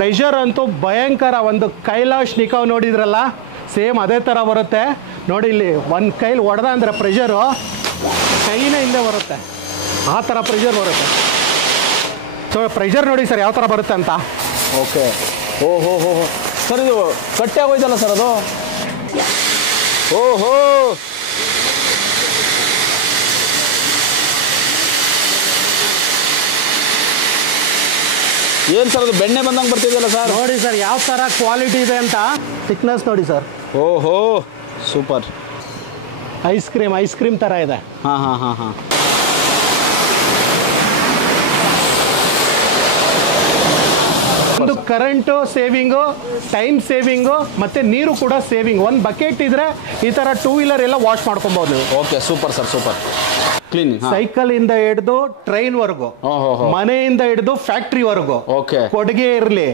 Pressure ಅಂತೂ ಭಯಂಕರ. ಒಂದು ಕೈಲಾಶ್ ನಿಕಾವ್ ನೋಡಿದ್ರಲ್ಲ, ಸೇಮ್ ಅದೇ ಥರ ಬರುತ್ತೆ ನೋಡಿ. ಇಲ್ಲಿ ಒಂದು ಕೈಲಿ ಹೊಡೆದ ಅಂದರೆ ಪ್ರೆಷರು ಕೈನೇ ಹಿಂದೆ ಬರುತ್ತೆ, ಆ ಥರ ಪ್ರೆಷರ್ ಬರುತ್ತೆ. ಸೊ ಪ್ರೆಷರ್ ನೋಡಿ ಸರ್ ಯಾವ ಥರ ಬರುತ್ತೆ ಅಂತ. ಓಕೆ. ಓಹೋ ಹೋ ಹೋ ಸರ್, ಇದು ಕಟ್ಟೆ ಆಗೋಯ್ತಲ್ಲ ಸರ್ ಅದು. ಓಹೋ, ಏನು ಸರ್ ಅದು ಬೆಣ್ಣೆ ಬಂದಂಗೆ ಬರ್ತಿದೆಯಲ್ಲ ಸರ್. ನೋಡಿ ಸರ್ ಯಾವ ಥರ ಕ್ವಾಲಿಟಿ ಇದೆ ಅಂತ. ಥಿಕ್ನೆಸ್ ನೋಡಿ ಸರ್. ಓಹೋ ಸೂಪರ್. ಐಸ್ ಕ್ರೀಮ್ ಥರ ಇದೆ. ಹಾಂ ಹಾಂ ಹಾಂ ಹಾಂ. ಒಂದು ಕರೆಂಟು ಸೇವಿಂಗು, ಟೈಮ್ ಸೇವಿಂಗು, ಮತ್ತು ನೀರು ಕೂಡ ಸೇವಿಂಗ್. ಒಂದು ಬಕೆಟ್ ಇದ್ರೆ ಈ ಥರ 2 ವೀಲರ್ ಎಲ್ಲ ವಾಶ್ ಮಾಡ್ಕೊಬೋದು ನೀವು. Okay super sir, super. Clean. Cycle ಇಂದ ಹಿಡಿದು ಟ್ರೈನ್ ವರ್ಗು, ಮನೆಯಿಂದ ಹಿಡಿದು ಫ್ಯಾಕ್ಟ್ರಿ ವರ್ಗು, ಕೊಡುಗೆ ಇರ್ಲಿ,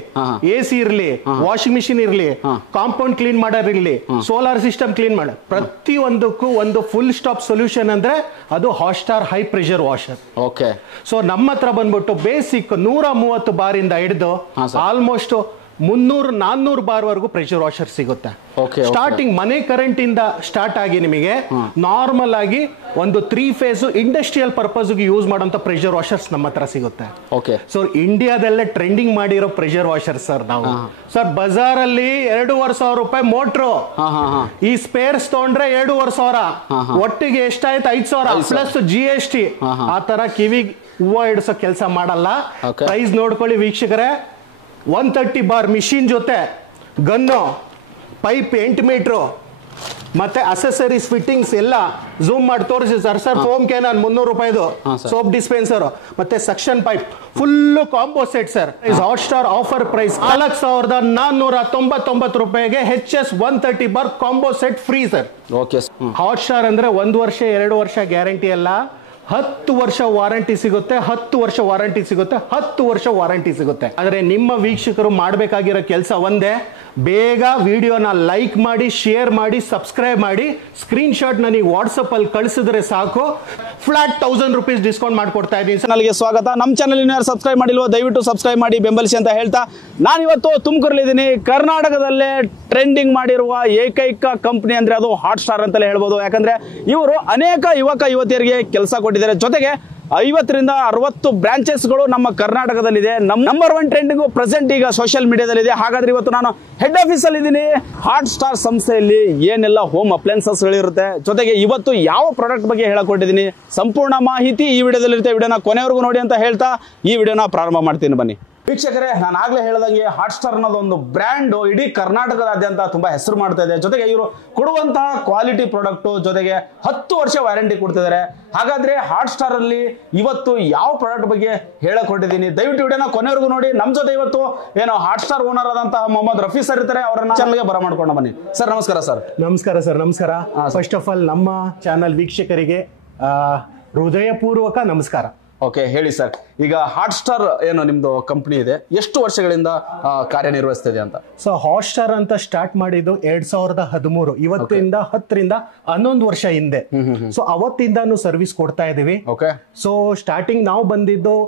AC ಇರ್ಲಿ, ವಾಷಿಂಗ್ ಮಿಷಿನ್ ಇರ್ಲಿ, ಕಾಂಪೌಂಡ್ ಕ್ಲೀನ್ ಮಾಡೋರ್ ಇರ್ಲಿ, ಸೋಲಾರ್ ಸಿಸ್ಟಮ್ ಕ್ಲೀನ್ ಮಾಡ, ಪ್ರತಿ ಒಂದಕ್ಕೂ ಒಂದು ಫುಲ್ ಸ್ಟಾಪ್ ಸೊಲ್ಯೂಷನ್ ಅಂದ್ರೆ ಅದು Hotstar high pressure washer. Okay. So ನಮ್ಮ ಹತ್ರ ಬಂದ್ಬಿಟ್ಟು ಬೇಸಿಕ್ 130 ಬಾರಿಂದ ಹಿಡಿದು ಆಲ್ಮೋಸ್ಟ್ 300-400 ಬಾರ್ ವರೆಗೂ ಪ್ರೆಷರ್ ವಾಷರ್ ಸಿಗುತ್ತೆ. ಸ್ಟಾರ್ಟಿಂಗ್ ಮನೆ ಕರೆಂಟ್ ಇಂದ ಸ್ಟಾರ್ಟ್ ಆಗಿ ನಿಮಗೆ ನಾರ್ಮಲ್ ಆಗಿ ಒಂದು 3 ಫೇಸ್ ಇಂಡಸ್ಟ್ರಿಯಲ್ ಪರ್ಪಸ್ ಯೂಸ್ ಮಾಡುವಂತ ಪ್ರೆಷರ್ ವಾಷರ್ಸ್ ನಮ್ಮ ಹತ್ರ ಸಿಗುತ್ತೆ. ಸೊ ಇಂಡಿಯಾದಲ್ಲೇ ಟ್ರೆಂಡಿಂಗ್ ಮಾಡಿರೋ ಪ್ರೆಷರ್ ವಾಷರ್ ಸರ್ ನಾವು. ಸರ್ ಬಜಾರ್ ಅಲ್ಲಿ 2,500 ರೂಪಾಯಿ ಮೋಟ್ರು, ಈ ಸ್ಪೇರ್ಸ್ ತಗೊಂಡ್ರೆ 2,500, ಒಟ್ಟಿಗೆ ಎಷ್ಟಾಯ್ತು 5,000 ಪ್ಲಸ್ GST. ಆ ತರ ಕಿವಿಗೆ ಹೂವು ಇಡಿಸೋ ಕೆಲಸ ಮಾಡಲ್ಲ. ಪ್ರೈಸ್ ನೋಡ್ಕೊಳ್ಳಿ ವೀಕ್ಷಕರೇ. 130 ಬಾರ್ ಮಿಷಿನ್ ಜೊತೆ ಗನ್ನು, ಪೈಪ್ 8 ಮೀಟ್ರು, ಮತ್ತೆ ಅಸೆಸರೀಸ್ ಫಿಟ್ಟಿಂಗ್ಸ್ ಎಲ್ಲ ಝೂಮ್ ಮಾಡಿ ತೋರಿಸಿ ಸರ್. ಸರ್ ಫೋಮ್ ಕ್ಯಾನನ್ 300 ರೂಪಾಯಿದು, ಸೋಪ್ ಡಿಸ್ಪೆನ್ಸರ್ ಮತ್ತೆ suction pipe full combo set sir. Hotstar offer price 4,499 ರೂಪಾಯಿಗೆ HS 130 bar combo set free sir. Hotstar ಅಂದ್ರೆ 1 ವರ್ಷ 2 ವರ್ಷ ಗ್ಯಾರಂಟಿ ಅಲ್ಲ, 10 ವರ್ಷ ವಾರಂಟಿ ಸಿಗುತ್ತೆ, 10 ವರ್ಷ ವಾರಂಟಿ ಸಿಗುತ್ತೆ, 10 ವರ್ಷ ವಾರಂಟಿ ಸಿಗುತ್ತೆ. ಆದರೆ ನಿಮ್ಮ ವೀಕ್ಷಕರು ಮಾಡಬೇಕಾಗಿರೋ ಕೆಲಸ ಒಂದೇ, ಬೇಗ ವಿಡಿಯೋನ ಲೈಕ್ ಮಾಡಿ, ಶೇರ್ ಮಾಡಿ, ಸಬ್ಸ್ಕ್ರೈಬ್ ಮಾಡಿ, ಸ್ಕ್ರೀನ್ ಶಾಟ್ ನನಗೆ ವಾಟ್ಸಪ್ ಅಲ್ಲಿ ಕಳಿಸಿದ್ರೆ ಸಾಕು. ಫ್ಲಾಟ್ 1000 ರೂಪೀಸ್ ಡಿಸ್ಕೌಂಟ್ ಮಾಡ್ಕೊಡ್ತಾ ಇದ್ದೀನಿ. ಚಾನಲ್ಗೆ ಸ್ವಾಗತ. ನಮ್ಮ ಚಾನಲ್ ಯಾರು ಸಬ್ಸ್ಕ್ರೈಬ್ ಮಾಡಿಲ್ವೋ ದಯವಿಟ್ಟು ಸಬ್ಸ್ಕ್ರೈಬ್ ಮಾಡಿ ಬೆಂಬಲಿಸಿ ಅಂತ ಹೇಳ್ತಾ, ನಾನಿವತ್ತು ತುಮಕೂರಲ್ಲಿದ್ದೀನಿ. ಕರ್ನಾಟಕದಲ್ಲೇ ಟ್ರೆಂಡಿಂಗ್ ಮಾಡಿರುವ ಏಕೈಕ ಕಂಪನಿ ಅಂದ್ರೆ ಅದು ಹಾಟ್ಸ್ಟಾರ್ ಅಂತಲೇ ಹೇಳ್ಬೋದು. ಯಾಕಂದ್ರೆ ಇವರು ಅನೇಕ ಯುವಕ ಯುವತಿಯರಿಗೆ ಕೆಲಸ ಕೊಟ್ಟಿದ್ದಾರೆ. ಜೊತೆಗೆ 50ರಿಂದ 60 ಬ್ರಾಂಚಸ್ಗಳು ನಮ್ಮ ಕರ್ನಾಟಕದಲ್ಲಿದೆ. ನಂಬರ್ 1 ಟ್ರೆಂಡಿಂಗ್ ಪ್ರೆಸೆಂಟ್ ಈಗ ಸೋಷಿಯಲ್ ಮೀಡಿಯಾದಲ್ಲಿದೆ. ಹಾಗಾದ್ರೆ ಇವತ್ತು ನಾನು ಹೆಡ್ ಆಫೀಸ್ ಅಲ್ಲಿ ಇದ್ದೀನಿ. ಹಾಟ್ಸ್ಟಾರ್ ಸಂಸ್ಥೆಯಲ್ಲಿ ಏನೆಲ್ಲ ಹೋಮ್ ಅಪ್ಲಯನ್ಸಸ್ ಗಳಿರುತ್ತೆ, ಜೊತೆಗೆ ಇವತ್ತು ಯಾವ ಪ್ರಾಡಕ್ಟ್ ಬಗ್ಗೆ ಹೇಳಕೊಟ್ಟಿದ್ದೀನಿ, ಸಂಪೂರ್ಣ ಮಾಹಿತಿ ಈ ವಿಡಿಯೋದಲ್ಲಿ ಇರುತ್ತೆ. ವಿಡಿಯೋನ ಕೊನೆವರೆಗೂ ನೋಡಿ ಅಂತ ಹೇಳ್ತಾ ಈ ವಿಡಿಯೋನ ಪ್ರಾರಂಭ ಮಾಡ್ತೀನಿ. ಬನ್ನಿ ವೀಕ್ಷಕರೇ, ನಾನು ಆಗ್ಲೇ ಹೇಳಿದಂಗೆ ಹಾಟ್ಸ್ಟಾರ್ ಅನ್ನೋದು ಒಂದು ಬ್ರ್ಯಾಂಡ್ ಇಡೀ ಕರ್ನಾಟಕದಾದ್ಯಂತ ತುಂಬಾ ಹೆಸರು ಮಾಡ್ತಾ ಇದೆ. ಜೊತೆಗೆ ಇವರು ಕೊಡುವಂತಹ ಕ್ವಾಲಿಟಿ ಪ್ರಾಡಕ್ಟ್, ಜೊತೆಗೆ 10 ವರ್ಷ ವ್ಯಾರಂಟಿ ಕೊಡ್ತಿದ್ದಾರೆ. ಹಾಗಾದ್ರೆ ಹಾಟ್ಸ್ಟಾರ್ ಅಲ್ಲಿ ಇವತ್ತು ಯಾವ ಪ್ರಾಡಕ್ಟ್ ಬಗ್ಗೆ ಹೇಳಕೊಟ್ಟಿದ್ದೀನಿ, ದಯವಿಟ್ಟು ವಿಡಿಯೋನ ಕೊನೆವರೆಗೂ ನೋಡಿ. ನಮ್ಮ ಜೊತೆ ಇವತ್ತು ಏನೋ ಹಾಟ್ಸ್ಟಾರ್ ಓನರ್ ಆದಂತಹ ಮೊಹಮ್ಮದ್ ರಫಿ ಸರ್ ಇರ್ತಾರೆ. ಅವರನ್ನ ಚಾನಲ್ಗೆ ಬರಮಾಡ್ಕೊಂಡು ಬನ್ನಿ. ಸರ್ ನಮಸ್ಕಾರ. ಸರ್ ನಮಸ್ಕಾರ. ಸರ್ ನಮಸ್ಕಾರ. ಫಸ್ಟ್ ಆಫ್ ಆಲ್ ನಮ್ಮ ಚಾನಲ್ ವೀಕ್ಷಕರಿಗೆ ಹೃದಯಪೂರ್ವಕ ನಮಸ್ಕಾರ. ಓಕೆ, ಹೇಳಿ ಸರ್. ಈಗ ಹಾಟ್ಸ್ಟಾರ್ ಏನು ನಿಮ್ದು ಕಂಪನಿ ಇದೆ, ಎಷ್ಟು ವರ್ಷಗಳಿಂದ ಕಾರ್ಯನಿರ್ವಹಿಸ್ತಿದೆ ಅಂತ? ಸೊ ಹಾಟ್ಸ್ಟಾರ್ ಅಂತ ಸ್ಟಾರ್ಟ್ ಮಾಡಿದ್ದು 2013. ಇವತ್ತಿಂದ 10ರಿಂದ 11 ವರ್ಷ ಹಿಂದೆ. ಸೊ ಅವತ್ತಿಂದಾನು ಸರ್ವಿಸ್ ಕೊಡ್ತಾ ಇದೀವಿ. ಸೊ ಸ್ಟಾರ್ಟಿಂಗ್ ನಾವು ಬಂದಿದ್ದು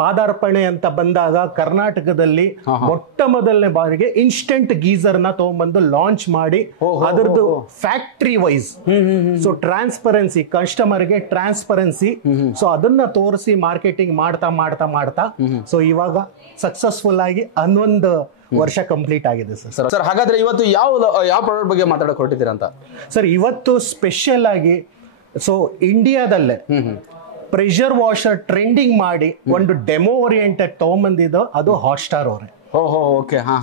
ಪಾದಾರ್ಪಣೆ ಅಂತ ಬಂದಾಗ ಕರ್ನಾಟಕದಲ್ಲಿ ಮೊಟ್ಟ ಮೊದಲನೇ ಬಾರಿಗೆ ಇನ್ಸ್ಟೆಂಟ್ ಗೀಸರ್ ನ ತಗೊಂಡ್ಬಂದು ಲಾಂಚ್ ಮಾಡಿ ಅದರದ್ದು ಫ್ಯಾಕ್ಟ್ರಿ ವೈಸ್, ಸೊ ಟ್ರಾನ್ಸ್ಪರೆನ್ಸಿ, ಕಸ್ಟಮರ್ಗೆ ಟ್ರಾನ್ಸ್ಪರೆನ್ಸಿ, ಸೊ ಅದನ್ನ ತೋರಿಸಿ ಮಾರ್ಕೆಟಿಂಗ್ ಮಾಡ್ತಾ ಮಾಡ್ತಾ ಮಾಡ್ತಾ ಸೊ ಇವಾಗ ಸಕ್ಸಸ್ಫುಲ್ ಆಗಿ 11 ವರ್ಷ ಕಂಪ್ಲೀಟ್ ಆಗಿದೆ ಸರ್. ಸರ್ ಹಾಗಾದ್ರೆ ಇವತ್ತು ಯಾವ ಪ್ರಾಡಕ್ಟ್ ಬಗ್ಗೆ ಮಾತಾಡಕ್ ಹೊರಟಿದ್ದೀರಾ ಅಂತ? ಸರ್ ಇವತ್ತು ಸ್ಪೆಷಲ್ ಆಗಿ ಸೊ ಇಂಡಿಯಾದಲ್ಲೇ ಪ್ರೆಷರ್ ವಾಷರ್ ಟ್ರೆಂಡಿಂಗ್ ಮಾಡಿ ಒಂದು ಡೆಮೋ ಓರಿಯೆಂಟೆಡ್ ತಗೊಂಬಂದಿದ್ದು ಅದು ಹಾಟ್ಸ್ಟಾರ್ ಅವರೇ.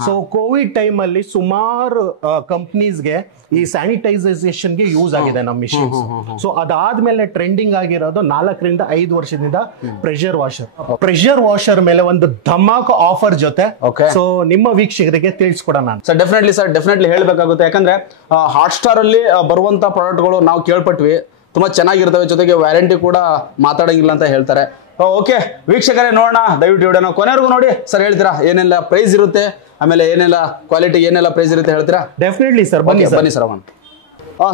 ಸೊ ಕೋವಿಡ್ ಟೈಮ್ ಅಲ್ಲಿ ಸುಮಾರು ಕಂಪ್ನೀಸ್ಗೆ ಈ ಸ್ಯಾನಿಟೈಸೇಷನ್ ಗೆ ಯೂಸ್ ಆಗಿದೆ ನಮ್ಮ ಮಿಷಿನ್ಸ್. ಸೊ ಅದಾದ್ಮೇಲೆ ಟ್ರೆಂಡಿಂಗ್ ಆಗಿರೋದು 4ರಿಂದ 5 ವರ್ಷದಿಂದ ಪ್ರೆಷರ್ ವಾಷರ್ ಮೇಲೆ ಒಂದು ಧಮಾಕ ಆಫರ್ ಜೊತೆ ಸೊ ನಿಮ್ಮ ವೀಕ್ಷಕರಿಗೆ ತಿಳಿಸ್ಕೊಡೋಣ. Sir definitely ಹೇಳ್ಬೇಕಾಗುತ್ತೆ. ಯಾಕಂದ್ರೆ ಹಾಟ್ಸ್ಟಾರ್ ಅಲ್ಲಿ ಬರುವಂತ ಪ್ರಾಡಕ್ಟ್ಗಳು ನಾವು ಕೇಳ್ಪಟ್ವಿ, ತುಂಬಾ ಚೆನ್ನಾಗಿರ್ತವೆ, ಜೊತೆಗೆ ವ್ಯಾರಂಟಿ ಕೂಡ ಮಾತಾಡಂಗಿಲ್ಲ ಅಂತ ಹೇಳ್ತಾರೆ. ಓಕೆ ವೀಕ್ಷಕರೇ, ನೋಡೋಣ, ದಯವಿಟ್ಟು ವಿಡಿಯೋನ ಕೊನೆವರೆಗೂ ನೋಡಿ. ಸರ್ ಹೇಳ್ತೀರಾ ಏನೆಲ್ಲ ಪ್ರೈಸ್ ಇರುತ್ತೆ, ಆಮೇಲೆ ಏನೆಲ್ಲ ಕ್ವಾಲಿಟಿ ಏನೆಲ್ಲ ಪ್ರೈಸ್ ಇರುತ್ತೆ ಹೇಳ್ತೀರಾ? ಡೆಫಿನೆಟ್ಲಿ ಸರ್, ಬನ್ನಿ ಸರ್.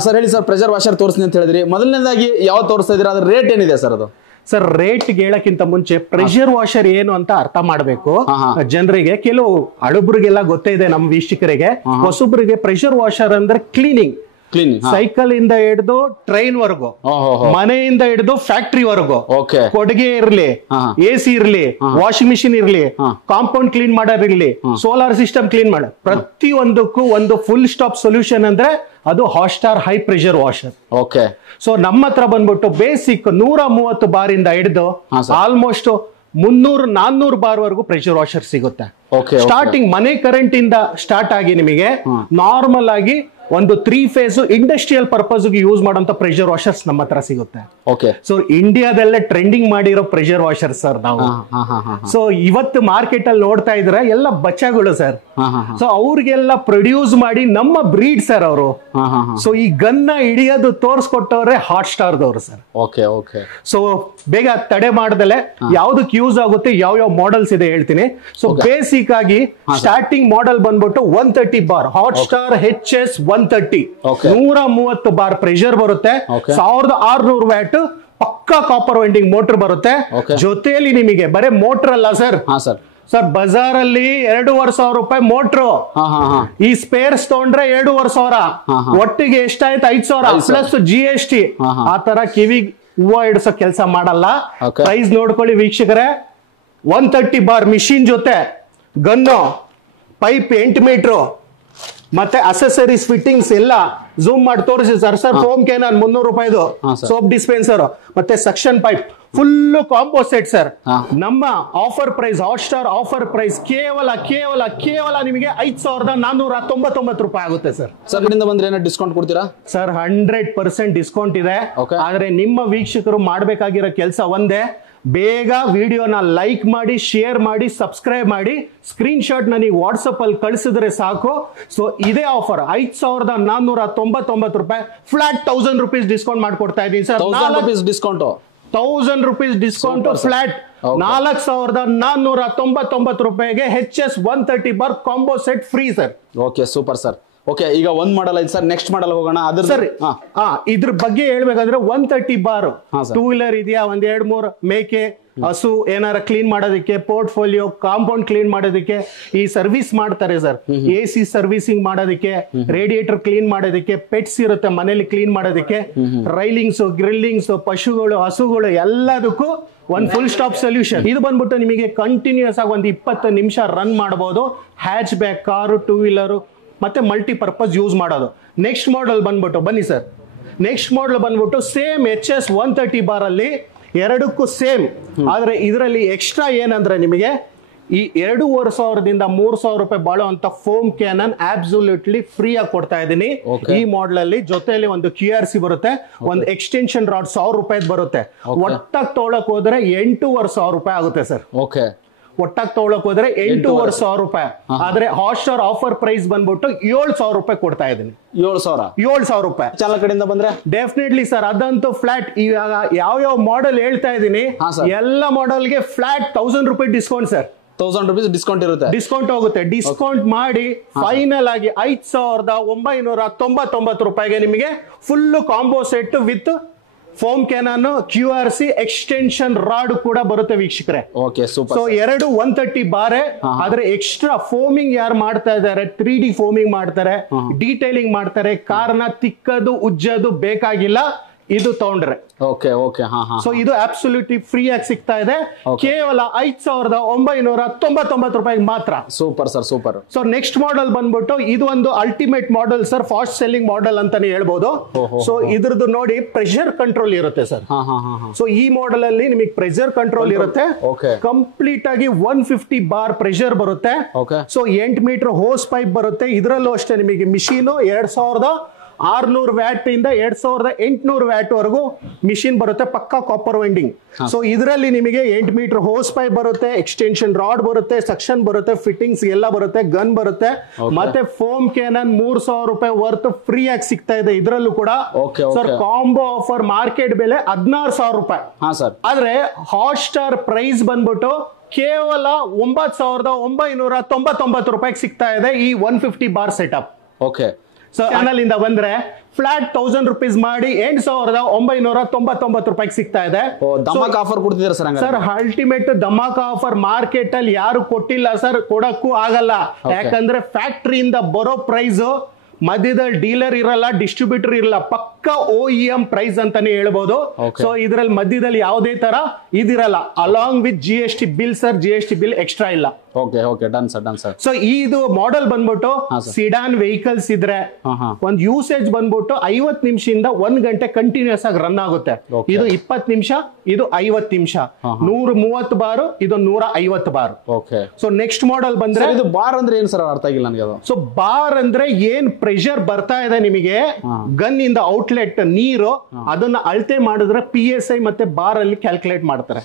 ಸರ್ ಹೇಳಿ ಸರ್, ಪ್ರೆಷರ್ ವಾಷರ್ ತೋರಿಸ್ತೀನಿ ಅಂತ ಹೇಳಿದ್ರಿ. ಮೊದಲನೇದಾಗಿ ಯಾವ ತೋರಿಸ್ತಾ ಇದ್ದೀರಾ, ಅದ್ರ ರೇಟ್ ಏನಿದೆ ಸರ್ ಅದು? ಸರ್ ರೇಟ್ ಹೇಳಕ್ಕಿಂತ ಮುಂಚೆ ಪ್ರೆಷರ್ ವಾಷರ್ ಏನು ಅಂತ ಅರ್ಥ ಮಾಡಬೇಕು ಜನರಿಗೆ. ಕೆಲವು ಹಳಬ್ರಿಗೆಲ್ಲ ಗೊತ್ತೇ ಇದೆ, ನಮ್ಮ ವೀಕ್ಷಕರಿಗೆ. ಹೊಸಬ್ರಿಗೆ ಪ್ರೆಷರ್ ವಾಷರ್ ಅಂದ್ರೆ ಕ್ಲೀನಿಂಗ್. ಸೈಕಲ್ ಇಂದ ಹಿಡಿದು ಟ್ರೈನ್ ವರ್ಗು, ಮನೆಯಿಂದ ಹಿಡಿದು ಫ್ಯಾಕ್ಟ್ರಿ ವರ್ಗು, ಕೊಡುಗೆ ಇರ್ಲಿ, AC ಇರ್ಲಿ, ವಾಷಿಂಗ್ ಮಿಷಿನ್ ಇರ್ಲಿ, ಕಾಂಪೌಂಡ್ ಕ್ಲೀನ್ ಮಾಡೋದಿರ್ಲಿ, ಸೋಲಾರ್ ಸಿಸ್ಟಮ್ ಕ್ಲೀನ್ ಮಾಡ, ಪ್ರತಿಯೊಂದಕ್ಕೂ ಒಂದು ಫುಲ್ ಸ್ಟಾಪ್ ಸೊಲ್ಯೂಷನ್ ಅಂದ್ರೆ ಅದು Hotstar high pressure washer. So ನಮ್ಮ ಹತ್ರ ಬಂದ್ಬಿಟ್ಟು ಬೇಸಿಕ್ 130 ಬಾರಿಂದ ಹಿಡಿದು ಆಲ್ಮೋಸ್ಟ್ 300-400 ಬಾರ್ ವರೆಗೂ ಪ್ರೆಷರ್ ವಾಷರ್ ಸಿಗುತ್ತೆ. ಸ್ಟಾರ್ಟಿಂಗ್ ಮನೆ ಕರೆಂಟ್ ಇಂದ ಸ್ಟಾರ್ಟ್ ಆಗಿ ನಿಮಗೆ ನಾರ್ಮಲ್ ಆಗಿ ಒಂದು 3 ಫೇಸ್ ಇಂಡಸ್ಟ್ರಿಯಲ್ ಪರ್ಪಸ್ ಯೂಸ್ ಮಾಡುವಂತ ಪ್ರೆಷರ್ ವಾಷರ್ಸ್ ನಮ್ಮ ಹತ್ರ ಸಿಗುತ್ತೆ. ಸೊ ಇಂಡಿಯಾದಲ್ಲೇ ಟ್ರೆಂಡಿಂಗ್ ಮಾಡಿರೋ ಪ್ರೆಷರ್ ವಾಷರ್ ಸರ್ ನಾವು. ಸೊ ಇವತ್ತು ಮಾರ್ಕೆಟ್ ಅಲ್ಲಿ ನೋಡ್ತಾ ಇದ್ರೆ ಎಲ್ಲ ಬಚ್ಚಗಳು ಸರ್. ಸೊ ಅವ್ರಿಗೆಲ್ಲ ಪ್ರೊಡ್ಯೂಸ್ ಮಾಡಿ ನಮ್ಮ ಬ್ರೀಡ್ ಸರ್ ಅವರು. ಸೊ ಈ ಗನ್ನ ಹಿಡಿಯೋದು ತೋರ್ಸ್ಕೊಟ್ಟವ್ರೆ ಹಾಟ್ ಸ್ಟಾರ್ದವ್ರು ಸರ್. ಸೊ ಬೇಗ ತಡೆ ಮಾಡ್ದಲೆ ಯಾವ್ದಕ್ ಯೂಸ್ ಆಗುತ್ತೆ, ಯಾವ ಮಾಡೆಲ್ಸ್ ಇದೆ ಹೇಳ್ತೀನಿ. ಸೊ ಬೇಸಿಕ್ ಆಗಿ ಸ್ಟಾರ್ಟಿಂಗ್ ಮಾಡೆಲ್ ಬಂದ್ಬಿಟ್ಟು 130 bar hot star HS 130, 130 bar pressure ಬರುತ್ತೆ. 1600 ವ್ಯಾಟ್ ಪಕ್ಕಾ ಕಾಪರ್ ವೈಂಡಿಂಗ್ ಮೋಟರ್ ಬರುತ್ತೆ. ಜೊತೆಯಲ್ಲಿ ನಿಮಗೆ ಬರೇ ಮೋಟರ್ ಅಲ್ಲ ಸರ್, ಸರ್ ಬಜಾರ್ ಅಲ್ಲಿ 2,500 ರೂಪಾಯಿ ಮೋಟ್ರು. ಈ ಸ್ಪೇರ್ಸ್ ತಗೊಂಡ್ರೆ 2,500, ಒಟ್ಟಿಗೆ ಎಷ್ಟಾಯ್ತು 5,000 ಪ್ಲಸ್ GST. ಆ ತರ ಕಿವಿ ಹೂವ ಇಡ್ಸೋ ಕೆಲಸ ಮಾಡಲ್ಲ. ಪ್ರೈಸ್ ನೋಡ್ಕೊಳ್ಳಿ ವೀಕ್ಷಕರೇ. 130 ಬಾರ್ ಮಿಷಿನ್ ಜೊತೆ ಗನ್ನು, ಪೈಪ್ 8 ಮೀಟರ್ ಮತ್ತೆ ಅಸೆಸರೀಸ್ ಫಿಟ್ಟಿಂಗ್ಸ್ ಎಲ್ಲ ಝೂಮ್ ಮಾಡಿ ತೋರಿಸಿ ಸರ್. ಫೋಮ್ ಕ್ಯಾನನ್ 300 ರೂಪಾಯಿದು, ಸೋಪ್ ಡಿಸ್ಪೆನ್ಸರ್ ಮತ್ತೆ suction pipe full combo set sir. ನಮ್ಮ offer price Hot Star offer price ಕೇವಲ ನಿಮಗೆ 5,499 ರೂಪಾಯಿ ಆಗುತ್ತೆ ಸರ್. ಸರ್ ಬಂದ್ರೆ ಏನೋ ಡಿಸ್ಕೌಂಟ್ ಕೊಡ್ತೀರಾ ಸರ್? 100% ಡಿಸ್ಕೌಂಟ್ ಇದೆ. ಆದ್ರೆ ನಿಮ್ಮ ವೀಕ್ಷಕರು ಮಾಡ್ಬೇಕಾಗಿರೋ ಕೆಲಸ ಒಂದೇ, ಬೇಗ ವಿಡಿಯೋನ ಲೈಕ್ ಮಾಡಿ, ಶೇರ್ ಮಾಡಿ, ಸಬ್ಸ್ಕ್ರೈಬ್ ಮಾಡಿ, ಸ್ಕ್ರೀನ್ ಶಾಟ್ ನನಗೆ ವಾಟ್ಸಪ್ ಅಲ್ಲಿ ಕಳಿಸಿದ್ರೆ ಸಾಕು. ಸೊ ಇದೇ ಆಫರ್ 5,499 ರೂಪಾಯಿ ಫ್ಲಾಟ್ 1,000 ರೂಪೀಸ್ ಡಿಸ್ಕೌಂಟ್ ಮಾಡ್ಕೊಡ್ತಾ ಇದೀನಿ ಸರ್. 1,000 ರೂಪೀಸ್ ಡಿಸ್ಕೌಂಟ್ ಫ್ಲಾಟ್ 4,499 ರೂಪಾಯಿಗೆ HS 130 bar combo set free sir. Super sir. ಈಗ ಒಂದ್ ಮಾಡಲ್ ಐತೆ ಸರ್, ನೆಕ್ಸ್ಟ್ ಮಾಡಲ್ ಹೋಗೋಣ. ಅದ್ರ ಸರ್ ಇದ್ರ ಬಗ್ಗೆ ಹೇಳ್ಬೇಕಂದ್ರೆ 130 ಬಾರ್ 2 ವೀಲರ್ ಇದೆಯಾ, 1-2-3 ಮೇಕೆ ಹಸು ಏನಾರ ಕ್ಲೀನ್ ಮಾಡೋದಕ್ಕೆ, ಪೋರ್ಟ್ಫೋಲಿಯೋ ಕಾಂಪೌಂಡ್ ಕ್ಲೀನ್ ಮಾಡೋದಕ್ಕೆ ಈ ಸರ್ವಿಸ್ ಮಾಡ್ತಾರೆ ಸರ್. AC ಸರ್ವಿಸಿಂಗ್ ಮಾಡೋದಕ್ಕೆ, ರೇಡಿಯೇಟರ್ ಕ್ಲೀನ್ ಮಾಡೋದಕ್ಕೆ, ಪೆಟ್ಸ್ ಇರುತ್ತೆ ಮನೇಲಿ ಕ್ಲೀನ್ ಮಾಡೋದಕ್ಕೆ, ರೈಲಿಂಗ್ಸ್, ಗ್ರಿಲ್ಲಿಂಗ್ಸ್, ಪಶುಗಳು, ಹಸುಗಳು ಎಲ್ಲದಕ್ಕೂ ಒಂದು ಫುಲ್ ಸ್ಟಾಪ್ ಸೊಲ್ಯೂಷನ್. ಇದು ಬಂದ್ಬಿಟ್ಟು ನಿಮಗೆ ಕಂಟಿನ್ಯೂಸ್ ಆಗಿ ಒಂದು 20 ನಿಮಿಷ ರನ್ ಮಾಡಬಹುದು. ಹ್ಯಾಚ್ ಬ್ಯಾಕ್ ಕಾರು, 2 ವೀಲರು ಮತ್ತೆ ಮಲ್ಟಿಪರ್ಪಸ್ ಯೂಸ್ ಮಾಡೋದು. ನೆಕ್ಸ್ಟ್ ಮಾಡಲ್ ಬಂದ್ಬಿಟ್ಟು ಬನ್ನಿ ಸರ್. ನೆಕ್ಸ್ಟ್ ಮಾಡಲ್ ಬಂದ್ಬಿಟ್ಟು ಸೇಮ್ HS 130 ಬಾರ್ ಅಲ್ಲಿ ಎರಡಕ್ಕೂ ಸೇಮ್. ಆದ್ರೆ ಇದರಲ್ಲಿ ಎಕ್ಸ್ಟ್ರಾ ಏನಂದ್ರೆ ನಿಮಗೆ ಈ 2,500ದಿಂದ 3,000 ರೂಪಾಯಿ ಬಾಳುವಂತ ಫೋಮ್ ಕ್ಯಾನನ್ ಅಬ್ಸಲ್ಯೂಟ್ಲಿ ಫ್ರೀ ಆಗಿ ಕೊಡ್ತಾ ಇದ್ದೀನಿ ಈ ಮಾಡಲ್ ಅಲ್ಲಿ. ಜೊತೆಯಲ್ಲಿ ಒಂದು QRC ಬರುತ್ತೆ, ಒಂದು ಎಕ್ಸ್ಟೆನ್ಷನ್ ರಾಡ್ 1,000 ರೂಪಾಯಿ ಬರುತ್ತೆ. ಒಟ್ಟಾಗಿ ತೊಗೊಳಕ್ ಹೋದ್ರೆ 8,500 ರೂಪಾಯಿ ಆಗುತ್ತೆ ಸರ್. ಒಟ್ಟಾಗಿ ತೊಗೊಳಕ್ ಹೋದ್ರೆ 8,500 ರೂಪಾಯಿ. ಆದ್ರೆ ಹಾಟ್ ಸ್ಟಾರ್ ಆಫರ್ ಪ್ರೈಸ್ ಬಂದ್ಬಿಟ್ಟು 7,000 ರೂಪಾಯಿ ಕೊಡ್ತಾ ಇದ್ದೀನಿ. 7,000 ರೂಪಾಯಿ ಚಾನಲ್ ಕಡೆಯಿಂದ ಬಂದ್ರೆ ಡೆಫಿನೆಟ್ಲಿ ಸರ್ ಅದಂತೂ ಫ್ಲಾಟ್. ಇವಾಗ ಯಾವ ಮಾಡೆಲ್ ಹೇಳ್ತಾ ಇದ್ದೀನಿ ಎಲ್ಲ ಮಾಡೆಲ್ಗೆ ಫ್ಲಾಟ್ 1,000 ರೂಪಾಯಿ ಡಿಸ್ಕೌಂಟ್ ಸರ್. 1,000 ರೂಪೀಸ್ ಡಿಸ್ಕೌಂಟ್ ಇರುತ್ತೆ, ಡಿಸ್ಕೌಂಟ್ ಹೋಗುತ್ತೆ. ಡಿಸ್ಕೌಂಟ್ ಮಾಡಿ ಫೈನಲ್ ಆಗಿ 5,999 ರೂಪಾಯಿಗೆ ನಿಮಗೆ full combo set with foam cannon, QRC, extension rod ಕೂಡ ಬರುತ್ತೆ ವೀಕ್ಷಕರೇ. ಸೊ 130 ಬಾರೆ. ಆದ್ರೆ ಎಕ್ಸ್ಟ್ರಾ ಫೋಮಿಂಗ್ ಯಾರು ಮಾಡ್ತಾ ಇದ್ದಾರೆ, 3D ಫೋಮಿಂಗ್ ಮಾಡ್ತಾರೆ, ಡೀಟೇಲಿಂಗ್ ಮಾಡ್ತಾರೆ, ಕಾರ್ನ ತಿಕ್ಕದು ಉಜ್ಜೋದು ಬೇಕಾಗಿಲ್ಲ ಇದು ತಗೊಂಡ್ರೆ. ಸೊ ಇದು ಅಬ್ಸಲ್ಯೂಟ್ಲಿ ಫ್ರೀ ಆಗಿ ಸಿಗ್ತಾ ಇದೆ ಕೇವಲ 5,999 ರೂಪಾಯಿಗೆ ಮಾತ್ರ. Super sir, super. So next model ಬಂದ್ಬಿಟ್ಟು ಇದು ಒಂದು ultimate model sir, fast selling model ಅಂತಾನೆ ಹೇಳ್ಬೋದು. ಸೊ ಇದ್ರದ್ದು ನೋಡಿ ಪ್ರೆಷರ್ ಕಂಟ್ರೋಲ್ ಇರುತ್ತೆ ಸರ್. ಸೊ ಈ ಮಾಡೆಲ್ ಅಲ್ಲಿ ನಿಮಗೆ ಪ್ರೆಷರ್ ಕಂಟ್ರೋಲ್ ಇರುತ್ತೆ. ಕಂಪ್ಲೀಟ್ ಆಗಿ 150 ಬಾರ್ ಪ್ರೆಷರ್ ಬರುತ್ತೆ. ಸೊ 8 ಮೀಟರ್ ಹೋಸ್ ಪೈಪ್ ಬರುತ್ತೆ. ಇದರಲ್ಲೂ ಅಷ್ಟೇ ನಿಮಗೆ ಮಿಷಿನ್ 2,600 ವ್ಯಾಟ್ ಇಂದ 2,800 ವ್ಯಾಟ್ ವರೆಗೂ ಮಿಷಿನ್ ಬರುತ್ತೆ, ಪಕ್ಕಾ ಕಾಪರ್ ವೈಂಡಿಂಗ್. ಸೊ ಇದರಲ್ಲಿ ನಿಮಗೆ 8 ಮೀಟರ್ ಹೋಸ್ ಪೈಪ್ ಬರುತ್ತೆ, ಎಕ್ಸ್ಟೆನ್ಷನ್ ರಾಡ್ ಬರುತ್ತೆ, ಸಕ್ಷನ್ ಬರುತ್ತೆ, ಫಿಟ್ಟಿಂಗ್ಸ್ ಎಲ್ಲ ಬರುತ್ತೆ, ಗನ್ ಬರುತ್ತೆ, ಮತ್ತೆ ಫೋಮ್ ಕ್ಯಾನನ್ 3,000 ರೂಪಾಯಿ ವರ್ತ್ ಫ್ರೀ ಆಗಿ ಸಿಗ್ತಾ ಇದೆ ಇದರಲ್ಲೂ ಕೂಡ ಸರ್. ಕಾಂಬೋ ಆಫರ್ ಮಾರ್ಕೆಟ್ ಬೆಲೆ 16,000 ರೂಪಾಯಿ. ಆದ್ರೆ ಹಾಟ್ ಸ್ಟಾರ್ ಪ್ರೈಸ್ ಬಂದ್ಬಿಟ್ಟು ಕೇವಲ 9,999 ರೂಪಾಯಿಗೆ ಸಿಗ್ತಾ ಇದೆ ಈ 150 ಬಾರ್ ಸೆಟಪ್. ಸೊ ಚಾನಲ್ ಇಂದ ಬಂದ್ರೆ ಫ್ಲಾಟ್ 1000 ರೂಪೀಸ್ ಮಾಡಿ 8,999 ರೂಪಾಯಿಗೆ ಸಿಗ್ತಾ ಇದೆ. ಧಮಾಕ್ ಆಫರ್ ಕೊಡ್ತಿದ್ದಾರೆ ಸರ್. ಅಲ್ಟಿಮೇಟ್ ಧಮಾಕ್ ಆಫರ್ ಮಾರ್ಕೆಟ್ ಅಲ್ಲಿ ಯಾರು ಕೊಟ್ಟಿಲ್ಲ ಸರ್, ಕೊಡಕ್ಕೂ ಆಗಲ್ಲ. ಯಾಕಂದ್ರೆ ಫ್ಯಾಕ್ಟರಿಯಿಂದ ಬರೋ ಪ್ರೈಸ್ ಮಧ್ಯದಲ್ಲಿ ಡೀಲರ್ ಇರಲ್ಲ, ಡಿಸ್ಟ್ರಿಬ್ಯೂಟರ್ ಇರಲ್ಲ, ಪಕ್ಕ OEM ಪ್ರೈಸ್ ಅಂತಾನೆ ಹೇಳ್ಬೋದು. ಸೊ ಇದ್ರಲ್ಲಿ ಮಧ್ಯದಲ್ಲಿ ಯಾವುದೇ ತರ ಇದಿರಲ್ಲ. Along with GST bill sir, GST bill extra ಇಲ್ಲ. Done sir. ಸೊ ಇದು ಮಾಡೆಲ್ ಬಂದ್ಬಿಟ್ಟು ಸಿಡಾನ್ ವೆಹಿಕಲ್ಸ್ ಇದ್ರೆ ಒಂದು ಯೂಸೇಜ್ ಬಂದ್ಬಿಟ್ಟು 50 ನಿಮಿಷದಿಂದ 1 ಗಂಟೆ ಕಂಟಿನ್ಯೂಸ್ ಆಗಿ ರನ್ ಆಗುತ್ತೆ. ಇದು 20 ನಿಮಿಷ, ಇದು 50 ನಿಮಿಷ. 130 ಬಾರು, ಇದು 150 ಬಾರು. ಸೊ ನೆಕ್ಸ್ಟ್ ಮಾಡೆಲ್ ಬಂದ್ರೆ ಇದು ಬಾರ್ ಅಂದ್ರೆ ಏನ್ ಸರ್, ಅರ್ಥ ಆಗಿಲ್ಲ ನನಗೆ ಅದು. ಸೊ ಬಾರ್ ಅಂದ್ರೆ ಏನ್ ಪ್ರೆಷರ್ ಬರ್ತಾ ಇದೆ ನಿಮಗೆ ಗನ್ ಇಂದ ಔಟ್ಲೆಟ್ ನೀರು, ಅದನ್ನ ಅಳತೆ ಮಾಡಿದ್ರೆ PSI ಮತ್ತೆ ಬಾರ್ ಅಲ್ಲಿ ಕ್ಯಾಲ್ಕುಲೇಟ್ ಮಾಡ್ತಾರೆ.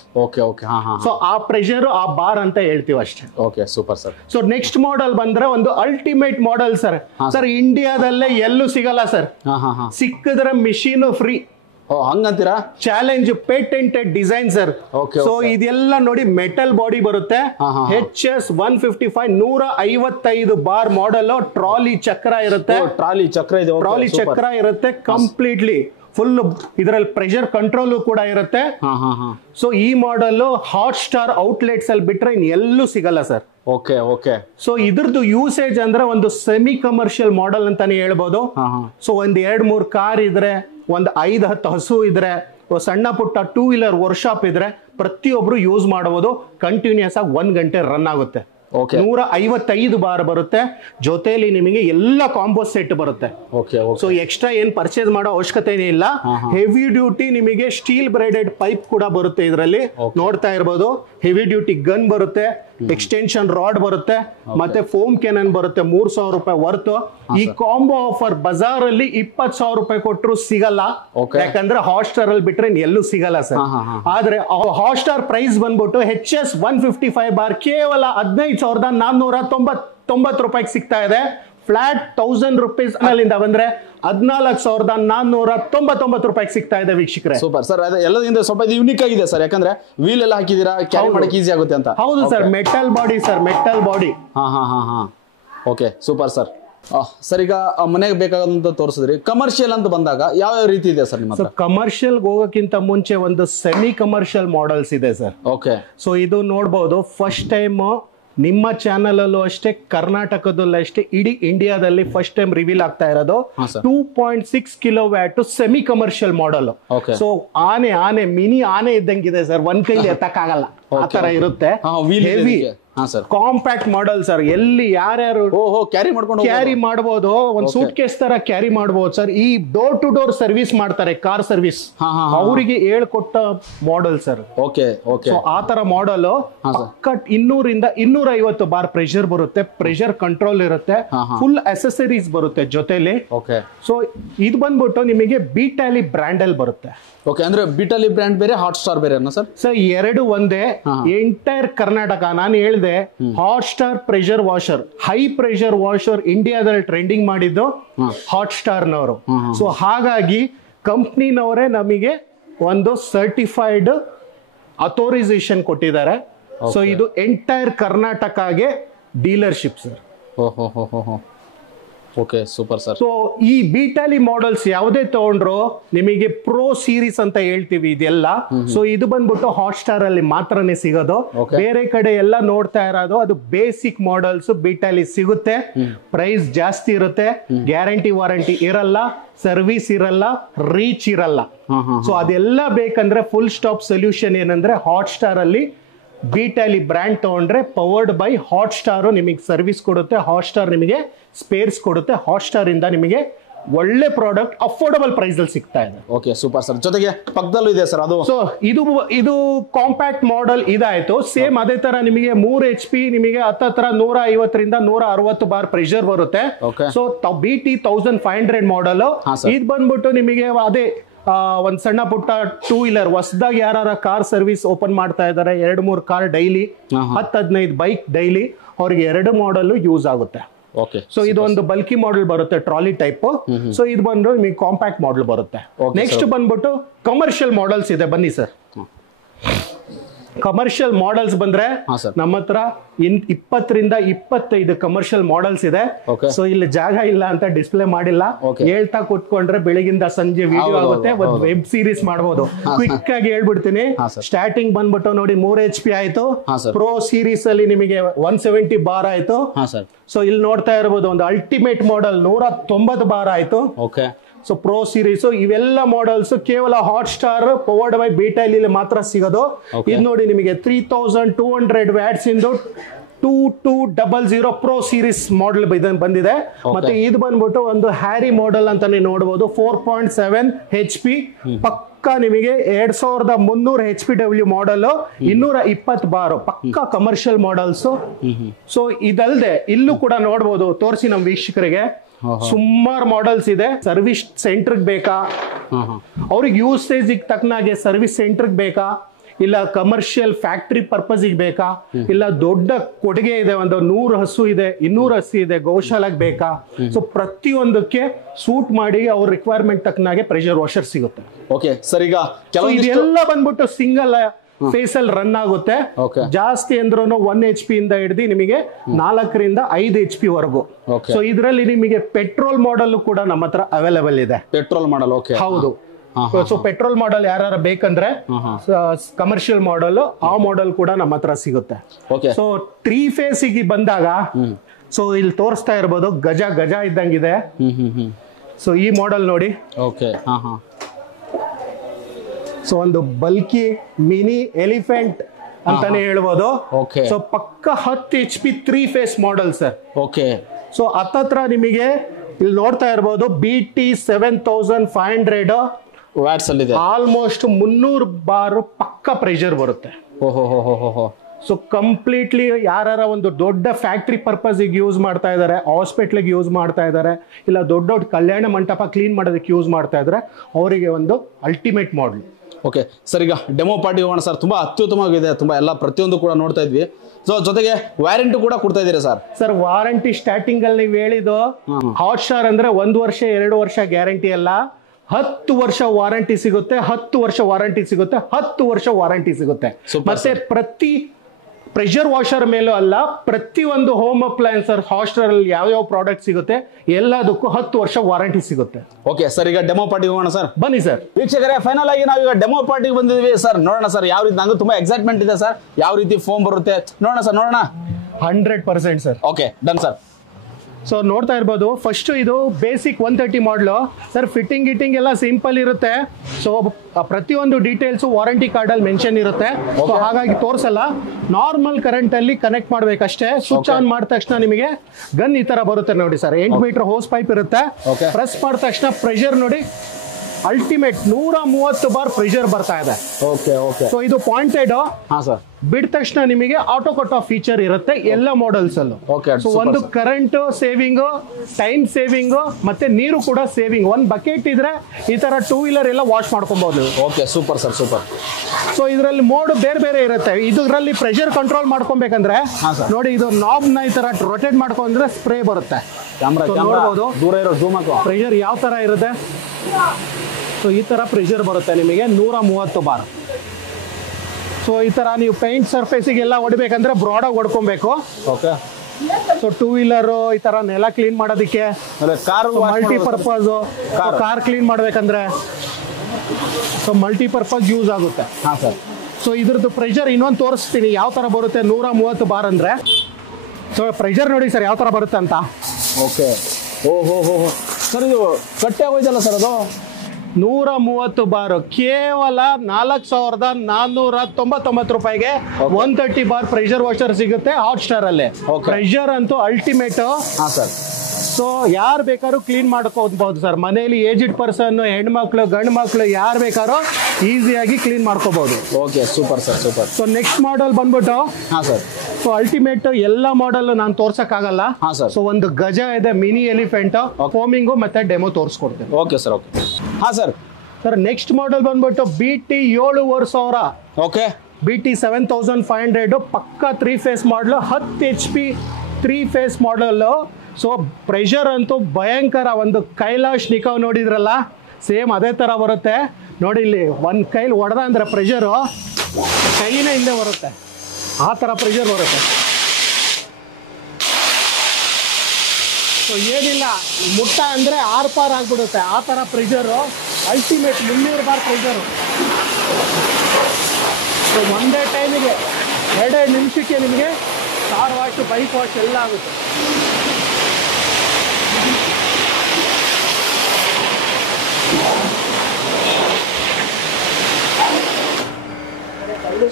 ಸೊ ಆ ಪ್ರೆಷರ್ ಆ ಬಾರ್ ಅಂತ ಹೇಳ್ತೀವಿ ಅಷ್ಟೇ. Super sir. So next model ಬಂದ್ರೆ ಒಂದು ಅಲ್ಟಿಮೇಟ್ ಮಾಡೆಲ್ ಸರ್. ಸರ್ ಇಂಡಿಯಾದಲ್ಲೇ ಎಲ್ಲೂ ಸಿಗಲ್ಲ ಸರ್. ಸಿಕ್ಕಿದ್ರೆ ಮಿಷಿನ್ ಫ್ರೀ. ಹಂಗಂತೀರಾ? Challenge patented design sir. So ಇದೆಲ್ಲ ನೋಡಿ ಮೆಟಲ್ ಬಾಡಿ ಬರುತ್ತೆ. HS 155 155 bar model. ಟ್ರಾಲಿ ಚಕ್ರ ಇರುತ್ತೆ. ಟ್ರಾಲಿ ಚಕ್ರ ಇರುತ್ತೆ ಕಂಪ್ಲೀಟ್ಲಿ ಫುಲ್. ಇದರಲ್ಲಿ ಪ್ರೆಷರ್ ಕಂಟ್ರೋಲ್ ಕೂಡ ಇರುತ್ತೆ. ಸೊ ಈ ಮಾಡೆಲ್ ಹಾಟ್ ಸ್ಟಾರ್ ಔಟ್ಲೆಟ್ಸ್ ಅಲ್ಲಿ ಬಿಟ್ರೆ ಇನ್ ಎಲ್ಲೂ ಸಿಗಲ್ಲ ಸರ್. ಸೊ ಇದ್ರದ್ದು ಯೂಸೇಜ್ ಅಂದ್ರೆ ಒಂದು ಸೆಮಿ ಕಮರ್ಷಿಯಲ್ ಮಾಡೆಲ್ ಅಂತಾನೆ ಹೇಳ್ಬೋದು. ಸೊ ಒಂದ್ 2-3 ಕಾರ್ ಇದ್ರೆ, ಒಂದ್ 5-10 ಹಸು ಇದ್ರೆ, ಸಣ್ಣ ಪುಟ್ಟ 2 ವೀಲರ್ ವರ್ಕ್ಶಾಪ್ ಇದ್ರೆ ಪ್ರತಿಯೊಬ್ರು ಯೂಸ್ ಮಾಡಬಹುದು. ಕಂಟಿನ್ಯೂಸ್ ಆಗಿ 1 ಗಂಟೆ ರನ್ ಆಗುತ್ತೆ. 155 ಬಾರ್ ಬರುತ್ತೆ. ಜೊತೆಲಿ ನಿಮಗೆ ಎಲ್ಲ ಕಾಂಬೋ ಸೆಟ್ ಬರುತ್ತೆ. ಸೊ ಎಕ್ಸ್ಟ್ರಾ ಏನ್ ಪರ್ಚೇಸ್ ಮಾಡೋ ಅವಶ್ಯಕತೆ ಇಲ್ಲ. ಹೆವಿ ಡ್ಯೂಟಿ ನಿಮಗೆ ಸ್ಟೀಲ್ ಬ್ರೇಡೆಡ್ ಪೈಪ್ ಕೂಡ ಬರುತ್ತೆ ಇದರಲ್ಲಿ. ನೋಡ್ತಾ ಇರ್ಬೋದು, ಹೆವಿ ಡ್ಯೂಟಿ ಗನ್ ಬರುತ್ತೆ, ಎಕ್ಸ್ಟೆನ್ಷನ್ ರಾಡ್ ಬರುತ್ತೆ, ಮತ್ತೆ ಫೋಮ್ ಕ್ಯಾನನ್ ಬರುತ್ತೆ. 3,000 ರೂಪಾಯಿ ವರ್ತು. ಈ ಕಾಂಬೋ ಆಫರ್ ಬಜಾರ್ ಅಲ್ಲಿ 20,000 ರೂಪಾಯಿ ಕೊಟ್ಟರು ಸಿಗಲ್ಲ. ಯಾಕಂದ್ರೆ ಹಾಟ್ಸ್ಟಾರ್ ಅಲ್ಲಿ ಬಿಟ್ರೆ ಎಲ್ಲೂ ಸಿಗಲ್ಲ ಸರ್. ಆದ್ರೆ ಹಾಟ್ಸ್ಟಾರ್ ಪ್ರೈಸ್ ಬಂದ್ಬಿಟ್ಟು HS 155 ಬಾರ್ ಕೇವಲ 15,499 ರೂಪಾಯಿಗೆ ಸಿಗ್ತಾ ಇದೆ. ಫ್ಲಾಟ್ 1000 ರೂಪೀಸ್ ಅಲ್ಲಿಂದ ಬಂದ್ರೆ 14,499 ರೂಪಾಯಿಗೆ ಸಿಗ್ತಾ ಇದೆ ವೀಕ್ಷಕರೇ. Super sir. ಎಲ್ಲದಿಂದ ಸ್ವಲ್ಪ ಇದು ಯೂನಿಕ್ ಆಗಿದೆ ಸರ್, ಯಾಕಂದ್ರೆ ವೀಲ್ ಎಲ್ಲ ಹಾಕಿದೀರಾ, ಕ್ಯಾರಿ ಮಾಡಕ್ಕೆ ಈಸಿ ಆಗುತ್ತೆ ಅಂತ. ಹೌದು sir, metal body sir, metal body. Super sir. Sir ಈಗ ಮನೆಗೆ ಬೇಕಾದಂತ ತೋರಿಸಿದ್ರಿ. ಕಮರ್ಷಿಯಲ್ ಅಂತ ಬಂದಾಗ ಯಾವ ರೀತಿ ಇದೆ ಸರ್ ನಿಮ್ಮ ಹತ್ರ? ಕಮರ್ಷಿಯಲ್ ಹೋಗೋಕ್ಕಿಂತ ಮುಂಚೆ ಒಂದು ಸೆಮಿ ಕಮರ್ಷಿಯಲ್ ಮಾಡೆಲ್ಸ್ ಇದೆ ಸರ್. ಸೊ ಇದು ನೋಡಬಹುದು. ಫಸ್ಟ್ ಟೈಮ್ ನಿಮ್ಮ ಚಾನಲ್ ಅಲ್ಲೂ ಅಷ್ಟೇ, ಕರ್ನಾಟಕದಲ್ಲೂ ಅಷ್ಟೇ, ಇಡೀ ಇಂಡಿಯಾದಲ್ಲಿ ಫಸ್ಟ್ ಟೈಮ್ ರಿವೀಲ್ ಆಗ್ತಾ ಇರೋದು 2.6 kilowatt semi commercial model. So ಆನೆ ಮಿನಿ ಆನೆ ಇದ್ದಂಗಿದೆ ಸರ್. ಒಂದ್ ಕೈಲಿ ಎತ್ತಕ್ಕಾಗಲ್ಲ, ಆತರ ಇರುತ್ತೆ. Heavy compact model sir. ಎಲ್ಲಿ ಯಾರ್ಯಾರು ಕ್ಯಾರಿ ಮಾಡಬಹುದು, ಒಂದ್ ಸೂಟ್ ಕೇಸ್ ತರ ಕ್ಯಾರಿ ಮಾಡಬಹುದು ಸರ್. ಈ ಡೋರ್ ಟು ಡೋರ್ ಸರ್ವಿಸ್ ಮಾಡ್ತಾರೆ, ಕಾರ್ ಸರ್ವಿಸ್, ಅವರಿಗೆ ಹೇಳ್ಕೊಟ್ಟ ಮಾಡೆಲ್ ಸರ್. ಆತರ ಮಾಡೆಲ್ 200 ಇಂದ 250 ಬಾರ್ ಪ್ರೆಷರ್ ಬರುತ್ತೆ. ಪ್ರೆಷರ್ ಕಂಟ್ರೋಲ್ ಇರುತ್ತೆ. ಫುಲ್ ಅಸೆಸರೀಸ್ ಬರುತ್ತೆ ಜೊತೆಲಿ. ಸೊ ಇದು ಬಂದ್ಬಿಟ್ಟು ನಿಮಗೆ ಬಿಟಾಲಿ ಬ್ರ್ಯಾಂಡ್ ಅಲ್ಲಿ ಬರುತ್ತೆ. ಅಂದ್ರೆ ಬಿಟಾಲಿ ಬ್ರ್ಯಾಂಡ್ ಬೇರೆ, ಹಾಟ್ ಸ್ಟಾರ್ ಬೇರೆ ಸರ್? ಸರ್ ಎರಡು ಒಂದೇ. ಎಂಟೈರ್ ಕರ್ನಾಟಕ ನಾನು ಹೇಳಿದೆ, Hot Star pressure washer, high pressure washer ಇಂಡಿಯಾದಲ್ಲಿ ಟ್ರೆಂಡಿಂಗ್ ಮಾಡಿದ್ದು ಹಾಟ್ ಸ್ಟಾರ್ ನವರು. ಸೊ ಹಾಗಾಗಿ ಕಂಪ್ನಿನವರೇ ನಮಗೆ ಒಂದು ಸರ್ಟಿಫೈಡ್ ಅಥೋರೈಸೇಷನ್ ಕೊಟ್ಟಿದ್ದಾರೆ. ಸೊ ಇದು ಎಂಟೈರ್ ಕರ್ನಾಟಕಗೆ dealership sir. Super sir. So ಈ ಬಿಟಾಲಿ ಮಾಡೆಲ್ಸ್ ಯಾವುದೇ ತಗೊಂಡ್ರು ನಿಮಗೆ ಪ್ರೋ ಸೀರೀಸ್ ಅಂತ ಹೇಳ್ತೀವಿ ಇದೆಲ್ಲ. ಸೊ ಇದು ಬಂದ್ಬಿಟ್ಟು ಹಾಟ್ ಸ್ಟಾರ್ ಅಲ್ಲಿ ಮಾತ್ರನೇ ಸಿಗೋದು. ಬೇರೆ ಕಡೆ ಎಲ್ಲ ನೋಡ್ತಾ ಇರೋದು ಅದು ಬೇಸಿಕ್ ಮಾಡೆಲ್ಸ್ ಬಿಟಾಲಿ ಸಿಗುತ್ತೆ. ಪ್ರೈಸ್ ಜಾಸ್ತಿ ಇರುತ್ತೆ, ಗ್ಯಾರಂಟಿ ವಾರಂಟಿ ಇರಲ್ಲ, ಸರ್ವಿಸ್ ಇರಲ್ಲ, ರೀಚ್ ಇರಲ್ಲ. ಸೊ ಅದೆಲ್ಲ ಬೇಕಂದ್ರೆ ಫುಲ್ ಸ್ಟಾಪ್ ಸೊಲ್ಯೂಷನ್ ಏನಂದ್ರೆ ಹಾಟ್ ಸ್ಟಾರ್ ಅಲ್ಲಿ ಬಿಟಾಲಿ ಬ್ರ್ಯಾಂಡ್ ತಗೊಂಡ್ರೆ ಪವರ್ಡ್ ಬೈ ಹಾಟ್ ಸ್ಟಾರ್ ನಿಮಗೆ ಸರ್ವಿಸ್ ಕೊಡುತ್ತೆ. ಹಾಟ್ ಸ್ಟಾರ್ ನಿಮಗೆ ಸ್ಪೇರ್ಸ್ ಕೊಡುತ್ತೆ. ಹಾಟ್ ಸ್ಟಾರ್ ಇಂದ ನಿಮಗೆ ಒಳ್ಳೆ ಪ್ರಾಡಕ್ಟ್ ಅಫೋರ್ಡಬಲ್ ಪ್ರೈಸ್ ಅಲ್ಲಿ ಸಿಗ್ತಾ ಇದೆ. Super sir. ಜೊತೆಗೆ ಪಕ್ಕದಲ್ಲೂ ಇದೆ ಸರ್ ಅದು. ಸೊ ಇದು ಕಾಂಪ್ಯಾಕ್ಟ್ ಮಾಡೆಲ್ ಇದಾಯ್ತು. ಸೇಮ್ ಅದೇ ತರ ನಿಮಗೆ 3 HP ನಿಮಗೆ 150 ರಿಂದ 160 ಬಾರ್ ಪ್ರೆಷರ್ ಬರುತ್ತೆ. So BT 1500 model. ಇದು ಬಂದ್ಬಿಟ್ಟು ನಿಮಗೆ ಅದೇ ಒಂದ್ ಸಣ್ಣ ಪುಟ್ಟ 2 ವೀಲರ್ ಹೊಸದಾಗಿ ಯಾರ ಕಾರ್ ಸರ್ವಿಸ್ ಓಪನ್ ಮಾಡ್ತಾ ಇದಾರೆ, 2-3 ಕಾರ್ ಡೈಲಿ, 10-15 ಬೈಕ್ ಡೈಲಿ, ಅವ್ರಿಗೆ 2 ಮಾಡೆಲ್ ಯೂಸ್ ಆಗುತ್ತೆ. ಸೊ ಇದು ಒಂದು ಬಲ್ಕಿ ಮಾಡೆಲ್ ಬರುತ್ತೆ, ಟ್ರಾಲಿ ಟೈಪ್. ಸೊ ಇದು ಬಂದು ನಿಮಗೆ ಕಾಂಪ್ಯಾಕ್ಟ್ ಮಾಡೆಲ್ ಬರುತ್ತೆ. ನೆಕ್ಸ್ಟ್ ಬಂದ್ಬಿಟ್ಟು ಕಮರ್ಷಿಯಲ್ ಮಾಡೆಲ್ಸ್ ಇದೆ, ಬನ್ನಿ ಸರ್. ಕಮರ್ಷಿಯಲ್ ಮಾಡೆಲ್ಸ್ ಬಂದ್ರೆ ನಮ್ಮ ಹತ್ರ 20 ರಿಂದ 25 ಕಮರ್ಷಿಯಲ್ ಮಾಡೆಲ್ಸ್ ಇದೆ. ಸೊ ಇಲ್ಲಿ ಜಾಗ ಇಲ್ಲ ಅಂತ ಡಿಸ್ಪ್ಲೇ ಮಾಡಿಲ್ಲ. ಹೇಳ್ತಾ ಕೂತ್ಕೊಂಡ್ರೆ ಬೆಳಗಿಂದ ಸಂಜೆ ವಿಡಿಯೋ ಆಗುತ್ತೆ, ಒಂದು ವೆಬ್ ಸೀರೀಸ್ ಮಾಡಬಹುದು. ಕ್ವಿಕ್ ಆಗಿ ಹೇಳ್ಬಿಡ್ತೀನಿ. ಸ್ಟಾರ್ಟಿಂಗ್ ಬಂದ್ಬಿಟ್ಟು ನೋಡಿ 3 HP ಆಯ್ತು. ಪ್ರೋ ಸೀರೀಸ್ ಅಲ್ಲಿ ನಿಮಗೆ 170 ಬಾರ್ ಆಯ್ತು. ಸೊ ಇಲ್ಲಿ ನೋಡ್ತಾ ಇರಬಹುದು ಒಂದು ಅಲ್ಟಿಮೇಟ್ ಮಾಡೆಲ್ 190 ಬಾರ್ ಆಯ್ತು. ಸೊ ಪ್ರೋ ಸೀರೀಸ್ ಇವೆಲ್ಲ ಮಾಡೆಲ್ಸ್ ಕೇವಲ hot star powered by BTEL ಮಾತ್ರ ಸಿಗೋದು. ಇದು ನೋಡಿ ನಿಮಗೆ 3200 ವ್ಯಾಟ್ಸ್ ಇಂದು 2200 ಪ್ರೋ ಸೀರೀಸ್ ಮಾಡೆಲ್ ಬಂದಿದೆ. ಮತ್ತೆ ಇದು ಬಂದ್ಬಿಟ್ಟು ಒಂದು ಹ್ಯಾರಿ ಮಾಡೆಲ್ ಅಂತಾನೆ ನೋಡಬಹುದು. 4.7 HP ಪಕ್ಕ ನಿಮಗೆ 2300 HPW ಮಾಡೆಲ್ 220 ಬಾರ್ ಪಕ್ಕ ಕಮರ್ಷಿಯಲ್ ಮಾಡೆಲ್ಸ್. ಸೊ ಇದಲ್ದೆ ಇಲ್ಲೂ ಕೂಡ ನೋಡಬಹುದು, ತೋರಿಸಿ ನಮ್ಮ ವೀಕ್ಷಕರಿಗೆ. ಸುಮಾರು ಮಾಡೆಲ್ಸ್ ಇದೆ. ಸರ್ವಿಸ್ ಸೆಂಟರ್ ಬೇಕಾ, ಅವ್ರಿಗೆ ಯೂಸೇಜ್ ತಕ್ಕನಾಗೆ ಸರ್ವಿಸ್ ಸೆಂಟರ್ ಬೇಕಾ, ಇಲ್ಲ ಕಮರ್ಷಿಯಲ್ ಫ್ಯಾಕ್ಟರಿ ಪರ್ಪಸ್ ಬೇಕಾ, ಇಲ್ಲ ದೊಡ್ಡ ಕೊಡುಗೆ ಇದೆ, ಒಂದು 100 ಹಸು ಇದೆ, 200 ಹಸು ಇದೆ, ಗೋಶಾಲೆಗೆ ಬೇಕಾ. ಸೊ ಪ್ರತಿಯೊಂದಕ್ಕೆ ಸೂಟ್ ಮಾಡಿ ಅವ್ರ ರಿಕ್ವೈರ್ಮೆಂಟ್ ತಕ್ಕನಾಗೆ ಪ್ರೆಷರ್ ವಾಷರ್ ಸಿಗುತ್ತೆ. ಓಕೆ ಸರ್, ಈಗ ಇದೆಲ್ಲ ಬಂದ್ಬಿಟ್ಟು ಸಿಂಗಲ್ ಫೇಸ್ ಅಲ್ಲಿ ರನ್ ಆಗುತ್ತೆ. ಜಾಸ್ತಿ ಅಂದ್ರೂ 1 HP ಇಂದ ಹಿಡಿದು ನಿಮಗೆ 4 ರಿಂದ 5 HP ವರೆಗೂ. ಸೊ ಇದರಲ್ಲಿ ನಿಮಗೆ ಪೆಟ್ರೋಲ್ ಮಾಡೆಲ್ ಕೂಡ ನಮ್ಮ ಹತ್ರ ಅವೈಲೇಬಲ್ ಇದೆ. ಪೆಟ್ರೋಲ್ ಮಾಡೆಲ್ ಹೌದು. ಸೊ ಪೆಟ್ರೋಲ್ ಮಾಡೆಲ್ ಯಾರು ಬೇಕಂದ್ರೆ ಕಮರ್ಷಿಯಲ್ ಮಾಡೆಲ್, ಆ ಮಾಡೆಲ್ ಕೂಡ ನಮ್ಮ ಹತ್ರ ಸಿಗುತ್ತೆ. ಸೊ 3 ಫೇಸ್ ಗೆ ಬಂದಾಗ ಸೊ ಇಲ್ಲಿ ತೋರಿಸ್ತಾ ಇರ್ಬೋದು, ಗಜ ಇದ್ದಂಗಿದೆ. ಸೊ ಈ ಮಾಡೆಲ್ ನೋಡಿ. ಸೊ ಒಂದು ಬಲ್ಕಿ ಮಿನಿ ಎಲಿಫೆಂಟ್ ಅಂತಾನೆ ಹೇಳ್ಬೋದು. ಸೊ ಪಕ್ಕ 10 HP 3 phase model sir. So ಹತ್ತತ್ರ ನಿಮಗೆ ಇಲ್ಲಿ ನೋಡ್ತಾ ಇರ್ಬೋದು BT 7500 ವ್ಯಾಟ್ಸ್ ಅಲ್ಲಿ ಇದೆ. ಆಲ್ಮೋಸ್ಟ್ 300 ಬಾರ್ ಪಕ್ಕ ಪ್ರೆಷರ್ ಬರುತ್ತೆ. ಸೊ ಕಂಪ್ಲೀಟ್ಲಿ ಯಾರ ಒಂದು ದೊಡ್ಡ ಫ್ಯಾಕ್ಟ್ರಿ ಪರ್ಪಸ್ ಯೂಸ್ ಮಾಡ್ತಾ ಇದಾರೆ, ಹಾಸ್ಪಿಟ್ಲಿಗೆ ಯೂಸ್ ಮಾಡ್ತಾ ಇದಾರೆ, ಇಲ್ಲ ದೊಡ್ಡ ಕಲ್ಯಾಣ ಮಂಟಪ ಕ್ಲೀನ್ ಮಾಡೋದಕ್ಕೆ ಯೂಸ್ ಮಾಡ್ತಾ ಇದಾರೆ, ಅವರಿಗೆ ಒಂದು ಅಲ್ಟಿಮೇಟ್ ಮಾಡೆಲ್. ಓಕೆ ಸರ್, ಈಗ ಡೆಮೋ ಪಾರ್ಟಿ ಹೋಗೋಣ ಸರ್. ತುಂಬಾ ಅತ್ಯುತ್ತಮವಾಗಿದೆ, ತುಂಬಾ ಎಲ್ಲ ಪ್ರತಿಯೊಂದು ಕೂಡ ನೋಡ್ತಾ ಇದ್ವಿ. ಸೊ ಜೊತೆಗೆ ವ್ಯಾರಂಟಿ ಕೂಡ ಕೊಡ್ತಾ ಇದ್ದೀರಾ ಸರ್? ಸರ್ ವಾರಂಟಿ ಸ್ಟಾರ್ಟಿಂಗ್ ಅಲ್ಲಿ ನೀವು ಹೇಳಿದ್ದು ಹಾಟ್ ಸ್ಟಾರ್ ಅಂದ್ರೆ 1 ವರ್ಷ 2 ವರ್ಷ ಗ್ಯಾರಂಟಿ ಅಲ್ಲ, 10 ವರ್ಷ ವಾರಂಟಿ ಸಿಗುತ್ತೆ, 10 ವರ್ಷ ವಾರಂಟಿ ಸಿಗುತ್ತೆ, 10 ವರ್ಷ ವಾರಂಟಿ ಸಿಗುತ್ತೆ. ಮತ್ತೆ ಪ್ರತಿ ಪ್ರೆಷರ್ ವಾಷರ್ ಮೇಲೂ ಅಲ್ಲ, ಪ್ರತಿಯೊಂದು ಹೋಮ್ ಅಪ್ಲಯನ್ಸರ್ ಹಾಸ್ಟೆಲ್ ಅಲ್ಲಿ ಯಾವ ಪ್ರಾಡಕ್ಟ್ ಸಿಗುತ್ತೆ ಎಲ್ಲದಕ್ಕೂ 10 ವರ್ಷ ವಾರಂಟಿ ಸಿಗುತ್ತೆ. ಓಕೆ ಸರ್, ಈಗ ಡೆಮೋ ಪಾರ್ಟಿ ಹೋಗೋಣ ಸರ್. ಬನ್ನಿ ಸರ್. ವೀಕ್ಷಕರೇ, ಫೈನಲ್ ಆಗಿ ನಾವು ಈಗ ಡೆಮೋ ಪಾರ್ಟಿಗೆ ಬಂದಿದ್ವಿ ಸರ್. ನೋಡೋಣ ಸರ್ ಯಾವ ರೀತಿ, ನಂಗೆ ತುಂಬಾ ಎಕ್ಸೈಟ್ಮೆಂಟ್ ಇದೆ ಸರ್, ಯಾವ ರೀತಿ ಫೋಮ್ ಬರುತ್ತೆ ನೋಡೋಣ ಸರ್. ನೋಡೋಣ 100% sir. Okay done sir. So ನೋಡ್ತಾ ಇರ್ಬೋದು, ಫಸ್ಟ್ ಇದು ಬೇಸಿಕ್ 130 ಮಾಡಲು ಸರ್. ಫಿಟ್ಟಿಂಗ್ ಗಿಟ್ಟಿಂಗ್ ಎಲ್ಲ ಸಿಂಪಲ್ ಇರುತ್ತೆ. ಸೊ ಪ್ರತಿಯೊಂದು ಡೀಟೇಲ್ಸ್ ವಾರಂಟಿ ಕಾರ್ಡ್ ಅಲ್ಲಿ ಮೆನ್ಷನ್ ಇರುತ್ತೆ. ಸೊ ಹಾಗಾಗಿ ತೋರಿಸಲ್ಲ, ನಾರ್ಮಲ್ ಕರೆಂಟ್ ಅಲ್ಲಿ ಕನೆಕ್ಟ್ ಮಾಡ್ಬೇಕಷ್ಟೇ. ಸ್ವಿಚ್ ಆನ್ ಮಾಡಿದ ತಕ್ಷಣ ನಿಮಗೆ ಗನ್ ಈ ತರ ಬರುತ್ತೆ ನೋಡಿ ಸರ್. 8 ಮೀಟರ್ ಹೋಸ್ ಪೈಪ್ ಇರುತ್ತೆ. ಪ್ರೆಸ್ ಮಾಡಿದ ತಕ್ಷಣ ಪ್ರೆಷರ್ ನೋಡಿ ಅಲ್ಟಿಮೇಟ್ 130 ಬಾರ್ ಪ್ರೆಷರ್ ಬರ್ತಾ ಇದೆ. ಸೊ ಇದು ಪಾಯಿಂಟೆಡ್. ಬಿಡ್ ತಕ್ಷಣ ನಿಮಗೆ ಆಟೋ ಕಟ್ ಆಫ್ ಫೀಚರ್ ಇರುತ್ತೆ ಎಲ್ಲ ಮಾಡೆಲ್ಸ್ ಅಲ್ಲೂ. ಸೊ ಒಂದು ಕರೆಂಟ್ ಸೇವಿಂಗ್, ಟೈಮ್ ಸೇವಿಂಗ್, ಮತ್ತೆ ನೀರು ಕೂಡ ಸೇವಿಂಗ್. ಒಂದು ಬಕೆಟ್ ಇದ್ರೆ ಈ ತರ 2 ವೀಲರ್ ಎಲ್ಲ ವಾಶ್ ಮಾಡ್ಕೊಬಹುದು. Okay super sir, super. So ಇದರಲ್ಲಿ ಮೋಡ್ ಬೇರೆ ಇರುತ್ತೆ. ಇದರಲ್ಲಿ ಪ್ರೆಷರ್ ಕಂಟ್ರೋಲ್ ಮಾಡ್ಕೊಬೇಕಂದ್ರೆ ನೋಡಿ, ಇದು ನಾಬ್ ನ ಈ ತರ ರೊಟೇಟ್ ಮಾಡ್ಕೊಂಡ್ರೆ ಸ್ಪ್ರೇ ಬರುತ್ತೆ. ನೋಡಬಹುದು ದೂರ ಇರೋ ಜೂಮ್ ಹಾಕೋ ಪ್ರೆಷರ್ ಯಾವ ತರ ಇರುತ್ತೆ. ಸೊ ಈ ತರ ಪ್ರೆಷರ್ ಬರುತ್ತೆ ನಿಮಗೆ 130 ಬಾರ್. ಸೊ ಈ ತರ ನೀವು ಪೇಂಟ್ ಸರ್ಫೇಸಿಗೆಲ್ಲ ಹೊಡಿಬೇಕಂದ್ರೆ ಬ್ರಾಡ್ ಆಗಿ ಹೊಡ್ಕೊಬೇಕು. ಸೊ 2 ವೀಲರ್ ಈ ತರ ನೆಲ ಕ್ಲೀನ್ ಮಾಡೋದಕ್ಕೆ, ಮಲ್ಟಿಪರ್ಪಸ್ ಕಾರ್ ಕ್ಲೀನ್ ಮಾಡ್ಬೇಕಂದ್ರೆ ಸೊ ಮಲ್ಟಿಪರ್ಪಸ್ ಯೂಸ್ ಆಗುತ್ತೆ. ಸೊ ಇದ್ರದ್ದು ಪ್ರೆಷರ್ ಇನ್ನೊಂದು ತೋರಿಸ್ತೀನಿ ಯಾವ ತರ ಬರುತ್ತೆ. 130 ಬಾರ್ ಅಂದ್ರೆ ಸೊ ಪ್ರೆಷರ್ ನೋಡಿ ಸರ್ ಯಾವ ತರ ಬರುತ್ತೆ ಅಂತ. ಸರ್ ಇದು ಕಟ್ಟೆ ಆಗೋಯ್ತಲ್ಲ ಸರ್, ಅದು 130 ಬಾರ್ ಕೇವಲ 4499 ರೂಪಾಯಿಗೆ 130 ಬಾರ್ ಪ್ರೆಷರ್ ವಾಷರ್ ಸಿಗುತ್ತೆ ಹಾಟ್ ಸ್ಟಾರ್ ಅಲ್ಲಿ. ಪ್ರೆಷರ್ ಅಂತೂ ಅಲ್ಟಿಮೇಟ್. ಸೊ ಯಾರು ಬೇಕಾದ್ರೂ ಕ್ಲೀನ್ ಮಾಡ್ಕೋಬಹುದು ಸರ್. ಮನೆಯಲ್ಲಿ ಏಜ್ಡ್ ಪರ್ಸನ್, ಹೆಣ್ಮಕ್ಳು, ಗಂಡು ಮಕ್ಳು ಯಾರು ಬೇಕಾದ್ರೂ ಈಸಿಯಾಗಿ ಕ್ಲೀನ್ ಮಾಡ್ಕೋಬಹುದು. Okay super sir, super. So next model ಬಂದ್ಬಿಟ್ಟು ಸೊ ಅಲ್ಟಿಮೇಟ್ ಎಲ್ಲ ಮಾಡೆಲ್ ನಾನು ತೋರ್ಸಕ್ಕಾಗಲ್ಲ. ಸೊ ಒಂದು ಗಜ ಇದೆ, ಮಿನಿ ಎಲಿಫೆಂಟ್, ಫೋಮಿಂಗು ಮತ್ತೆ ಡೆಮೋ ತೋರಿಸ್ಕೊಡ್ತೇನೆ. Okay sir, okay. ಹಾ ಸರ್. ಸರ್ ನೆಕ್ಸ್ಟ್ ಮಾಡೆಲ್ ಬಂದ್ಬಿಟ್ಟು BT 7500. ಓಕೆ. BT 7500 ಪಕ್ಕ 3 phase model, 10 HP 3 phase model. So pressure ಅಂತೂ ಭಯಂಕರ. ಒಂದು ಕೈಲಾಶ್ ನಿಕಾವ್ ನೋಡಿದ್ರಲ್ಲ, ಸೇಮ್ ಅದೇ ತರ ಬರುತ್ತೆ ನೋಡಿ. ಇಲ್ಲಿ ಒಂದ್ ಕೈಲಿ ಹೊಡೆದ ಅಂದ್ರೆ ಪ್ರೆಷರು ಕೈನೇ ಹಿಂದೆ ಬರುತ್ತೆ, ಆ ಥರ ಪ್ರೆಷರ್ ಬರುತ್ತೆ. ಸೊ ಏನಿಲ್ಲ, ಮುಟ್ಟ ಅಂದರೆ ಆರ್ಪಾರ್ ಆಗಿಬಿಡುತ್ತೆ ಆ ಥರ pressure. Ultimate 300 bar pressure. So ಒಂದೇ ಟೈಮಿಗೆ 2 ನಿಮಿಷಕ್ಕೆ ನಿಮಗೆ ಕಾರ್ ವಾಶ್, ಬೈಕ್ ವಾಶ್ ಎಲ್ಲ ಆಗುತ್ತೆ.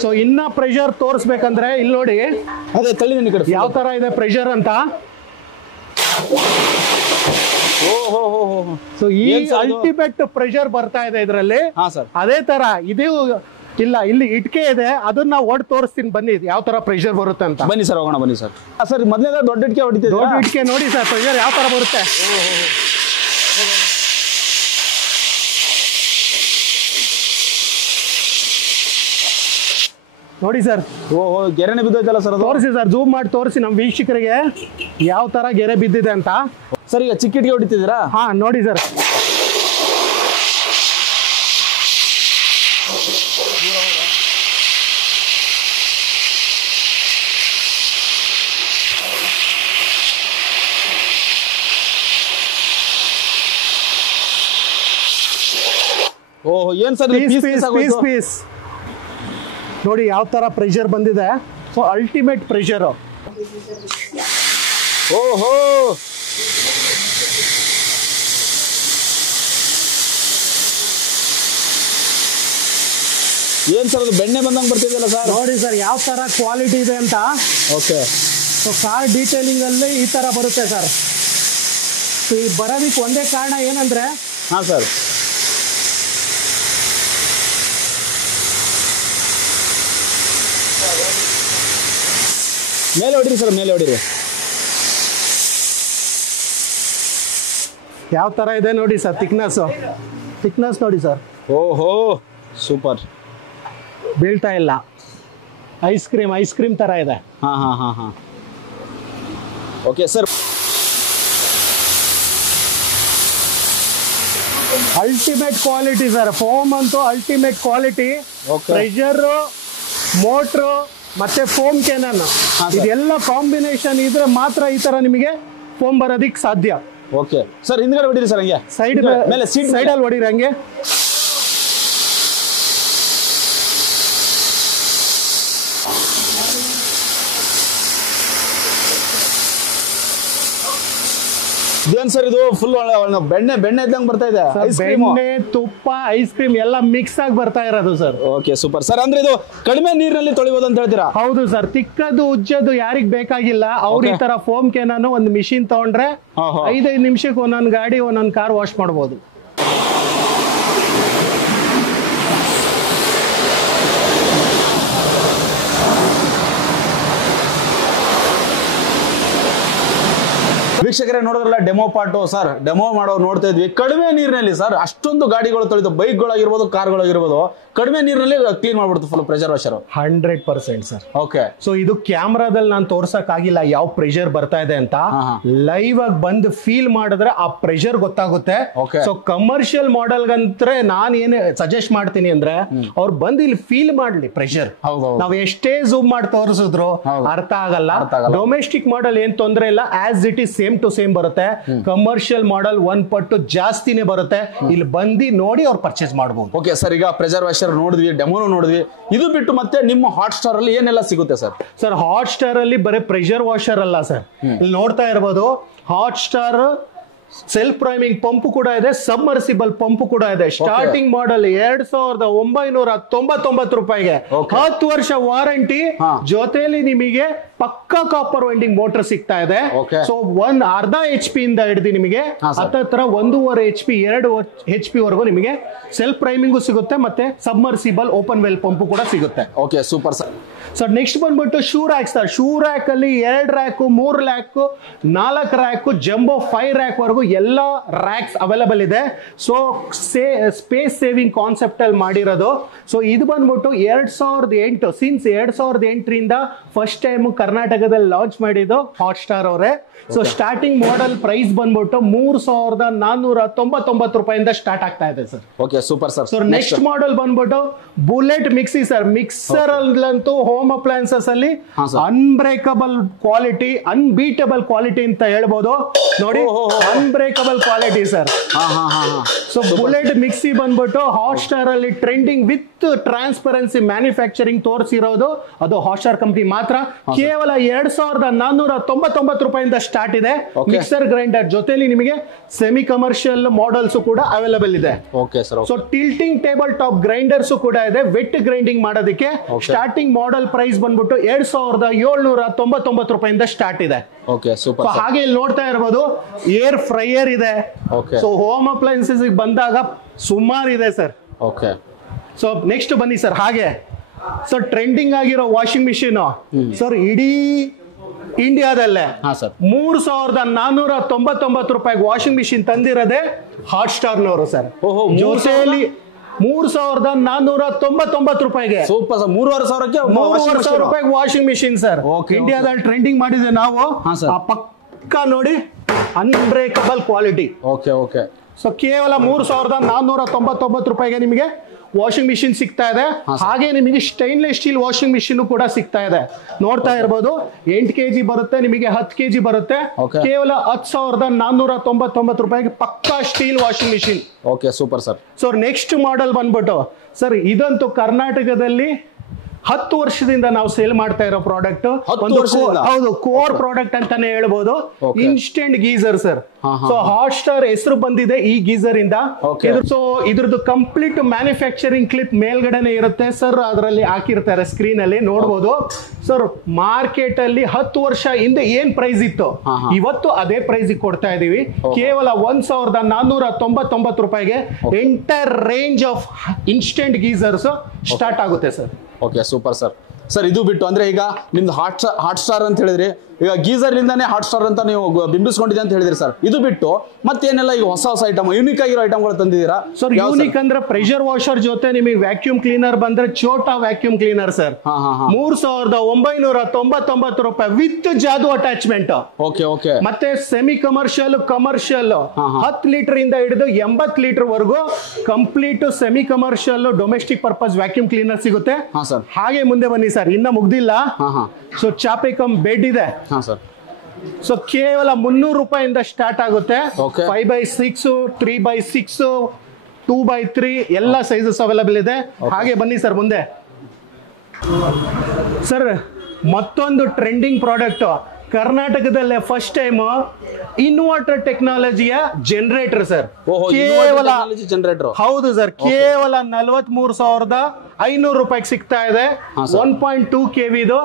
ಸೊ ಇನ್ನ ಪ್ರೆಷರ್ ತೋರಿಸ್ಬೇಕಂದ್ರೆ ಇಲ್ಲಿ ನೋಡಿ, ಅದೇ ತಳ್ಳಿ ಕಡೆ ಯಾವ ತರ ಇದೆ ಪ್ರೆಷರ್ ಅಂತ. ಸೊ ಈ ಅಲ್ಟಿಮೇಟ್ ಪ್ರೆಷರ್ ಬರ್ತಾ ಇದೆ ಇದರಲ್ಲಿ. ಅದೇ ತರ ಇದು ಇಲ್ಲ, ಇಲ್ಲಿ ಇಟ್ಕೆ ಇದೆ, ಅದನ್ನ ಓಡ್ ತೋರಿಸ್ತೀನಿ ಬನ್ನಿ ಯಾವ ತರ ಪ್ರೆಷರ್ ಬರುತ್ತೆ ಅಂತ. ಬನ್ನಿ ಸರ್, ಹೋಗೋಣ ಬನ್ನಿ ಸರ್. ಸರ್ ಮೊದಲೇ ದೊಡ್ಡ ಇಟ್ಕೆ ಹೊಡಿತೀವಿ, ದೊಡ್ಡ ಇಟ್ಕೆ ನೋಡಿ ಸರ್ ಪ್ರೆಷರ್ ಯಾವ ತರ ಬರುತ್ತೆ. ನೋಡಿ ಸರ್, ಗೆರೆನೆ ಬಿದ್ದೈತಲ್ಲ ಸರ್, ತೋರಿಸಿ ಸರ್, ಜೂಮ್ ಮಾಡಿ ತೋರಿಸಿ ನಮ್ಮ ವೀಕ್ಷಕರಿಗೆ ಯಾವ ತರ ಗೆರೆ ಬಿದ್ದಿದೆ ಅಂತ. ಸರ್ ಈಗ ಚಿಕ್ಕ ಇಟ್ಕೆ ಹೊಡಿತಿದ್ದೀರಾ? ಹಾ ನೋಡಿ ಸರ್, ಏನ್ ಸರ್ ಪೀಸ್ ನೋಡಿ ಯಾವ ತರ ಪ್ರೆಷರ್ ಬಂದಿದೆ. So ultimate pressure. ಓಹೋ, ಏನ್ ಸರ್ ಅದು ಬೆಣ್ಣೆ ಬಂದಂಗೆ ಬರ್ತಿದೆಯಲ್ಲ ಸರ್? ನೋಡಿ ಸರ್ ಯಾವ ತರ ಕ್ವಾಲಿಟಿ ಇದೆ ಅಂತ. ಓಕೆ. ಸೊ ಕಾರ್ ಡೀಟೇಲಿಂಗ್ ಅಲ್ಲಿ ಈ ತರ ಬರುತ್ತೆ ಸರ್. ಸೊ ಈ ಬರೋದಕ್ಕೆ ಒಂದೇ ಕಾರಣ ಏನಂದ್ರೆ, ಹಾ ಸರ್, ಮೇಲೆ ಹೊಡಿರಿ ಸರ್, ಮೇಲೆ ಹೊಡಿರಿ. ಯಾವ ತರ ಇದೆ ನೋಡಿ ಸರ್, ಥಿಕ್ನೆಸ್ ನೋಡಿ ಸರ್. ಓಹೋ ಸೂಪರ್, ಬೀಳ್ತಾ ಇಲ್ಲ, ಐಸ್ ಕ್ರೀಮ್ ತರ ಇದೆ. ಹಾ ಹಾ ಹಾ ಹಾ. Okay sir, ultimate quality sir. Foam ಅಂತೂ ಅಲ್ಟಿಮೇಟ್ ಕ್ವಾಲಿಟಿ. ಪ್ರೆಷರ್, ಮೋಟ್ರು ಮತ್ತೆ ಫೋಮ್ ಕೆನನ್, ಇದೆಲ್ಲ ಕಾಂಬಿನೇಷನ್ ಇದ್ರೆ ಮಾತ್ರ ಈ ತರ ನಿಮಗೆ ಫೋಮ್ ಬರೋದಿಕ್ ಸಾಧ್ಯ. ಓಕೆ ಸರ್, ಹಿಂದ್ಗಡೆ ಹೊಡಿರಿ ಸರ್, ಹಂಗೆ ಸೈಡ್ ಮೇಲೆ ಸೈಡ್ ಅಲ್ಲಿ ಹೊಡಿರಿ ಹಂಗೆ. ಇದೇನ್ ಸರ್ ಇದು ಫುಲ್ ಬೆಣ್ಣೆ ಇದ್ದಂಗೆ ಬರ್ತಾ ಇದೆ. ಬೆಣ್ಣೆ, ತುಪ್ಪ, ಐಸ್ ಕ್ರೀಮ್ ಎಲ್ಲ ಮಿಕ್ಸ್ ಆಗಿ ಬರ್ತಾ ಇರೋದು ಸರ್. Okay super sir. ಅಂದ್ರೆ ಇದು ಕಡಿಮೆ ನೀರಿನಲ್ಲಿ ತೊಳಿಬಹುದು ಅಂತ ಹೇಳ್ತೀರಾ? ಹೌದು ಸರ್, ತಿಕ್ಕದು ಉಜ್ಜದು ಯಾರಿಗ್ ಬೇಕಾಗಿಲ್ಲ. ಅವ್ರ ಈ ತರ ಫೋಮ್ ಕೆನನ್ನು ಒಂದು ಮಿಷಿನ್ ತಗೊಂಡ್ರೆ 5 ನಿಮಿಷಕ್ಕೆ ಒಂದೊಂದು ಗಾಡಿ ಒಂದೊಂದು ಕಾರ್ ವಾಶ್ ಮಾಡಬಹುದು. ವೀಕ್ಷಕರೇ ನೋಡಿದ್ರಲ್ಲ ಡೆಮೋ ಪಾರ್ಟು ಸರ್. ಡೆಮೋ ಮಾಡೋ ನೋಡ್ತಾ ಇದ್ವಿ, ಕಡಿಮೆ ನೀರಿನಲ್ಲಿ ಸರ್ ಅಷ್ಟೊಂದು ಗಾಡಿಗಳು ತೊಳಿತು, ಬೈಕ್ಗಳಾಗಿರ್ಬೋದು, ಕಾರ್ಗಳಾಗಿರ್ಬೋದು, ಕಡಿಮೆ ನೀರಿನಲ್ಲಿ ಕ್ಲೀನ್ ಮಾಡ್ಬಿಡ್ತು full pressure washer. 100% sir. Okay. So ಇದು ಕ್ಯಾಮ್ರಾದಲ್ಲಿ ನಾನು ತೋರ್ಸಕ್ ಆಗಿಲ್ಲ ಯಾವ ಪ್ರೆಷರ್ ಬರ್ತಾ ಇದೆ ಅಂತ. ಲೈವ್ ಆಗಿ ಬಂದು ಫೀಲ್ ಮಾಡಿದ್ರೆ ಆ ಪ್ರೆಷರ್ ಗೊತ್ತಾಗುತ್ತೆ. ಸೊ ಕಮರ್ಷಿಯಲ್ ಮಾಡೆಲ್ ಗಂತ್ರೆ ನಾನು ಏನ್ ಸಜೆಸ್ಟ್ ಮಾಡ್ತೀನಿ ಅಂದ್ರೆ, ಅವ್ರು ಬಂದು ಇಲ್ಲಿ ಫೀಲ್ ಮಾಡ್ಲಿ ಪ್ರೆಷರ್. ನಾವ್ ಎಷ್ಟೇ ಝೂಮ್ ಮಾಡಿ ತೋರಿಸಿದ್ರು ಅರ್ಥ ಆಗಲ್ಲ. ಡೊಮೆಸ್ಟಿಕ್ ಮಾಡೆಲ್ ಏನ್ ತೊಂದ್ರೆ ಇಲ್ಲ, as it is same to same ಬರುತ್ತೆ. ಕಮರ್ಷಿಯಲ್ ಮಾಡೆಲ್ 1 ಪಟ್ಟು ಜಾಸ್ತಿನೇ ಬರುತ್ತೆ. ಇಲ್ಲಿ ಬಂದು ನೋಡಿ ಅವ್ರು ಪರ್ಚೇಸ್ ಮಾಡಬಹುದು. ಓಕೆ ಸರ್, ಈಗ ಪ್ರೆಷರ್ ವಾಷರ್ ನೋಡಿದ್ವಿ, ಡೆಮೋನು ನೋಡಿದ್ವಿ. ಇದು ಬಿಟ್ಟು ಮತ್ತೆ ನಿಮ್ಮ ಹಾಟ್ ಸ್ಟಾರ್ ಅಲ್ಲಿ ಏನೆಲ್ಲ ಸಿಗುತ್ತೆ ಸರ್? ಸರ್ ಹಾಟ್ ಸ್ಟಾರ್ ಅಲ್ಲಿ ಬರೀ ಪ್ರೆಷರ್ ವಾಷರ್ ಅಲ್ಲ ಸರ್, ಇಲ್ಲಿ ನೋಡ್ತಾ ಇರಬಹುದು hot star self priming pump ಕೂಡ ಇದೆ, ಸಬ್ಮರ್ಸಿಬಲ್ ಪಂಪ್ ಕೂಡ ಇದೆ. ಸ್ಟಾರ್ಟಿಂಗ್ ಮಾಡೆಲ್ 2999 ರೂಪಾಯಿಗೆ, 10 ವರ್ಷ ವಾರಂಟಿ ಜೊತೆಲಿ ನಿಮಗೆ ಪಕ್ಕಾ ಕಾಪರ್ ವೈಂಡಿಂಗ್ ಮೋಟರ್ ಸಿಗ್ತಾ ಇದೆ. ಸೊ ಅರ್ಧ HP ಇಂದ ಹಿಡಿದು ನಿಮಗೆ ಹತ್ರ 1.5 HP 2 HP ವರೆಗೂ ನಿಮಗೆ ಸೆಲ್ಫ್ ಪ್ರೈಮಿಂಗು ಸಿಗುತ್ತೆ, ಮತ್ತೆ ಸಬ್ಮರ್ಸಿಬಲ್ ಓಪನ್ ವೆಲ್ ಪಂಪ್ ಕೂಡ ಸಿಗುತ್ತೆ. Okay super sir. So next ಬಂದ್ಬಿಟ್ಟು shoe rack sir. Shoe rack ಅಲ್ಲಿ 2 rack, 3 rack, 4 rack, jumbo 5 rack ವರೆಗೂ ಎಲ್ಲ ರ್ಯಾಕ್ಸ್ ಅವೈಲೇಬಲ್ ಇದೆ. ಸೊ ಸ್ಪೇಸ್ ಸೇವಿಂಗ್ ಕಾನ್ಸೆಪ್ಟ್ ಅಲ್ಲಿ ಮಾಡಿರೋದು. ಸೊ ಇದು ಬಂದ್ಬಿಟ್ಟು 2008 ಸಿನ್ಸ್ 2008 ರಿಂದ ಫಸ್ಟ್ ಟೈಮ್ ಕರ್ನಾಟಕ ಕರ್ನಾಟಕದಲ್ಲಿ ಲಾಂಚ್ ಮಾಡಿದ್ದು ಹಾಟ್ ಸ್ಟಾರ್ ಅವರೇ. ಸೊ ಸ್ಟಾರ್ಟಿಂಗ್ ಮಾಡೆಲ್ ಪ್ರೈಸ್ ಬಂದ್ಬಿಟ್ಟು 3499 ರೂಪಾಯಿಂದ ಸ್ಟಾರ್ಟ್ ಆಗ್ತಾ ಇದೆ sir. Okay super sir. So next model ಬಂದ್ಬಿಟ್ಟು ಬುಲೆಟ್ ಮಿಕ್ಸಿ ಸರ್. ಮಿಕ್ಸರ್ ಅಲ್ಲಂತೂ ಹೋಮ್ ಅಪ್ಲಯನ್ಸಸ್ ಅಲ್ಲಿ ಅನ್ಬ್ರೇಕಬಲ್ ಕ್ವಾಲಿಟಿ, ಅನ್ಬೀಟಬಲ್ ಕ್ವಾಲಿಟಿ ಅಂತ ಹೇಳ್ಬೋದು. ನೋಡಿ unbreakable quality sir. So bullet mixie ಬಂದ್ಬಿಟ್ಟು ಹಾಟ್ ಸ್ಟಾರ್ ಅಲ್ಲಿ ಟ್ರೆಂಡಿಂಗ್ ವಿತ್ ಟ್ರಾನ್ಸ್ಪರೆನ್ಸಿ ಮ್ಯಾನುಫ್ಯಾಕ್ಚರಿಂಗ್ ತೋರಿಸಿರೋದು ಅದು ಹಾಟ್ ಸ್ಟಾರ್ ಕಂಪನಿ ಮಾತ್ರ. ಕೇವಲ 2499 ರೂಪಾಯಿಂದ ಸ್ಟಾರ್ಟ್ ಇದೆ. ಮಿಕ್ಸರ್ ಗ್ರೈಂಡರ್ ಜೊತೆಲಿ ನಿಮಗೆ ಸೆಮಿ ಕಮರ್ಷಿಯಲ್ ಮಾಡೆಲ್ಸ್ ಕೂಡ ಅವೈಲೇಬಲ್ ಇದೆ. So tilting table top grinders ಕೂಡ ಇದೆ ವೆಟ್ ಗ್ರೈಂಡಿಂಗ್ ಮಾಡೋದಕ್ಕೆ. ಸ್ಟಾರ್ಟಿಂಗ್ ಮಾಡೆಲ್ ಪ್ರೈಸ್ ಬಂದ್ಬಿಟ್ಟು 2799 ರೂಪಾಯಿಂದ ಸ್ಟಾರ್ಟ್ ಇದೆ. ಹಾಗೆ ಇಲ್ಲಿ ನೋಡ್ತಾ ಇರಬಹುದು ಏರ್ ಫ್ರೈಯರ್ ಇದೆ. ಸೊ ಹೋಮ್ ಅಪ್ಲಯನ್ಸಸ್ ಬಂದಾಗ ಸುಮಾರು ಇದೆ ಸರ್. ಸೊ ನೆಕ್ಸ್ಟ್ ಬನ್ನಿ ಸರ್. ಹಾಗೆ ಸರ್ ಟ್ರೆಂಡಿಂಗ್ ಆಗಿರೋ ವಾಷಿಂಗ್ ಮಿಷಿನ್ ಸರ್ ಇಡೀ ಇಂಡಿಯಾದಲ್ಲೇ 3499 ರೂಪಾಯಿಗೆ ವಾಷಿಂಗ್ ಮಿಷಿನ್ ತಂದಿರೋದೇ ಹಾಟ್ ಸ್ಟಾರ್ನವರು ಸರ್. ಜೊತೆಯಲ್ಲಿ 3499 ರೂಪಾಯಿಗೆ ಸೂಪರ್ ಸರ್. 3500 ರೂಪಾಯಿಗೆ ವಾಷಿಂಗ್ ಮಿಷಿನ್ ಸರ್. ಇಂಡಿಯಾದಲ್ಲಿ ಟ್ರೆಂಡಿಂಗ್ ಮಾಡಿದೆ ನಾವು. ಪಕ್ಕ ನೋಡಿ ಅನ್ಬ್ರೇಕಬಲ್ ಕ್ವಾಲಿಟಿ. ಸೊ ಕೇವಲ 3499 ರೂಪಾಯಿಗೆ ನಿಮಗೆ ವಾಷಿಂಗ್ ಮಿಷಿನ್ ಸಿಗ್ತಾ ಇದೆ. ಹಾಗೆ ನಿಮಗೆ ಸ್ಟೈನ್ಲೆಸ್ ಸ್ಟೀಲ್ ವಾಷಿಂಗ್ ಮಿಷಿನ್ ಕೂಡ ಸಿಗ್ತಾ ಇದೆ. ನೋಡ್ತಾ ಇರಬಹುದು 8 kg ಬರುತ್ತೆ, ನಿಮಗೆ 10 kg ಬರುತ್ತೆ. ಕೇವಲ 10,499 ರೂಪಾಯಿಗೆ ಪಕ್ಕಾ steel washing machine. Super sir. So next model ಬಂದ್ಬಿಟ್ಟು ಸರ್ ಇದಂತೂ ಕರ್ನಾಟಕದಲ್ಲಿ 10 ವರ್ಷದಿಂದ ನಾವು ಸೇಲ್ ಮಾಡ್ತಾ ಇರೋ ಪ್ರಾಡಕ್ಟ್. ಹೌದು, ಕೋರ್ ಪ್ರಾಡಕ್ಟ್ ಅಂತಾನೆ ಹೇಳ್ಬೋದು. Instant geyser sir. So hot star ಹೆಸರು ಬಂದಿದೆ ಈ ಗೀಸರ್ ಇಂದ. ಸೊ ಇದ್ರದ್ದು ಕಂಪ್ಲೀಟ್ ಮ್ಯಾನುಫ್ಯಾಕ್ಚರಿಂಗ್ ಕ್ಲಿಪ್ ಮೇಲ್ಗಡೆನೆ ಇರುತ್ತೆ ಸರ್. ಅದರಲ್ಲಿ ಹಾಕಿರ್ತಾರೆ, ಸ್ಕ್ರೀನ್ ಅಲ್ಲಿ ನೋಡಬಹುದು ಸರ್. ಮಾರ್ಕೆಟ್ ಅಲ್ಲಿ 10 ವರ್ಷ ಹಿಂದೆ ಏನ್ ಪ್ರೈಸ್ ಇತ್ತು ಇವತ್ತು ಅದೇ ಪ್ರೈಸ್ ಕೊಡ್ತಾ ಇದೀವಿ. ಕೇವಲ 1499 ರೂಪಾಯಿಗೆ entire range of instant geysers start ಆಗುತ್ತೆ ಸರ್. Super sir. ಸರ್ ಇದು ಬಿಟ್ಟು ಅಂದ್ರೆ ಈಗ ನಿಮ್ದು ಹಾಟ್ ಸ್ಟಾರ್ ಅಂತ ಹೇಳಿದ್ರಿ, ಈಗ ಗೀಸರ್ ಲಿಂದಾನೇ ಹಾಟ್ ಸ್ಟಾರ್ ಅಂತ ನೀವು ಬಿಂಬಿಸ್ಕೊಂಡಿದೆ ಅಂತ ಹೇಳಿದ್ರಿ ಸರ್. ಇದು ಬಿಟ್ಟು ಮತ್ತೇನೆಲ್ಲ ಈಗ ಹೊಸ ಐಟಮ್, ಯೂನಿಕ್ ಆಗಿರೋ ಐಟಮ್ಗಳು ತಂದಿದ್ದೀರಾ ಸರ್? ಯೂನಿಕ್ ಅಂದ್ರೆ ಪ್ರೆಷರ್ ವಾಷರ್ ಜೊತೆ ನಿಮಗೆ ವ್ಯಾಕ್ಯೂಮ್ ಕ್ಲೀನರ್ ಬಂದ್ರೆ ಛೋಟಾ ವ್ಯಾಕ್ಯೂಮ್ ಕ್ಲೀನರ್ ಸರ್. 3999 ರೂಪಾಯಿ ವಿತ್ ಜಾದು ಅಟ್ಯಾಚ್ಮೆಂಟ್. ಮತ್ತೆ ಸೆಮಿ ಕಮರ್ಷಿಯಲ್ 10 ಲೀಟರ್ ಇಂದ ಹಿಡಿದು 80 ಲೀಟರ್ ವರೆಗೂ complete semi commercial domestic purpose vacuum cleaner ಸಿಗುತ್ತೆ. ಹಾಗೆ ಮುಂದೆ ಬನ್ನಿ ಸರ್, ಇನ್ನ ಮುಗ್ದಿಲ್ಲ. ಸೊ ಚಾಪೆ ಕಮ್ ಬೆಡ್ ಇದೆ. ಸೊ ಕೇವಲ 300 ರೂಪಾಯಿಂದ ಸ್ಟಾರ್ಟ್ ಆಗುತ್ತೆ. 5x6, 3x6, 2x3 ಎಲ್ಲ ಸೈಜಸ್ ಅವೈಲೇಬಲ್ ಇದೆ. ಹಾಗೆ ಬನ್ನಿ ಸರ್ ಮುಂದೆ. ಸರ್ ಮತ್ತೊಂದು ಟ್ರೆಂಡಿಂಗ್ ಪ್ರಾಡಕ್ಟ್ ಕರ್ನಾಟಕದಲ್ಲೇ ಫಸ್ಟ್ ಟೈಮ್ ಇನ್ವರ್ಟರ್ ಟೆಕ್ನಾಲಜಿಯ ಜನರೇಟರ್ ಸರ್. ಕೇವಲ ಹೌದು ಸರ್, ಕೇವಲ 43,500 ರೂಪಾಯಿಗೆ ಸಿಗ್ತಾ ಇದೆ. 1.2 kV ಇದು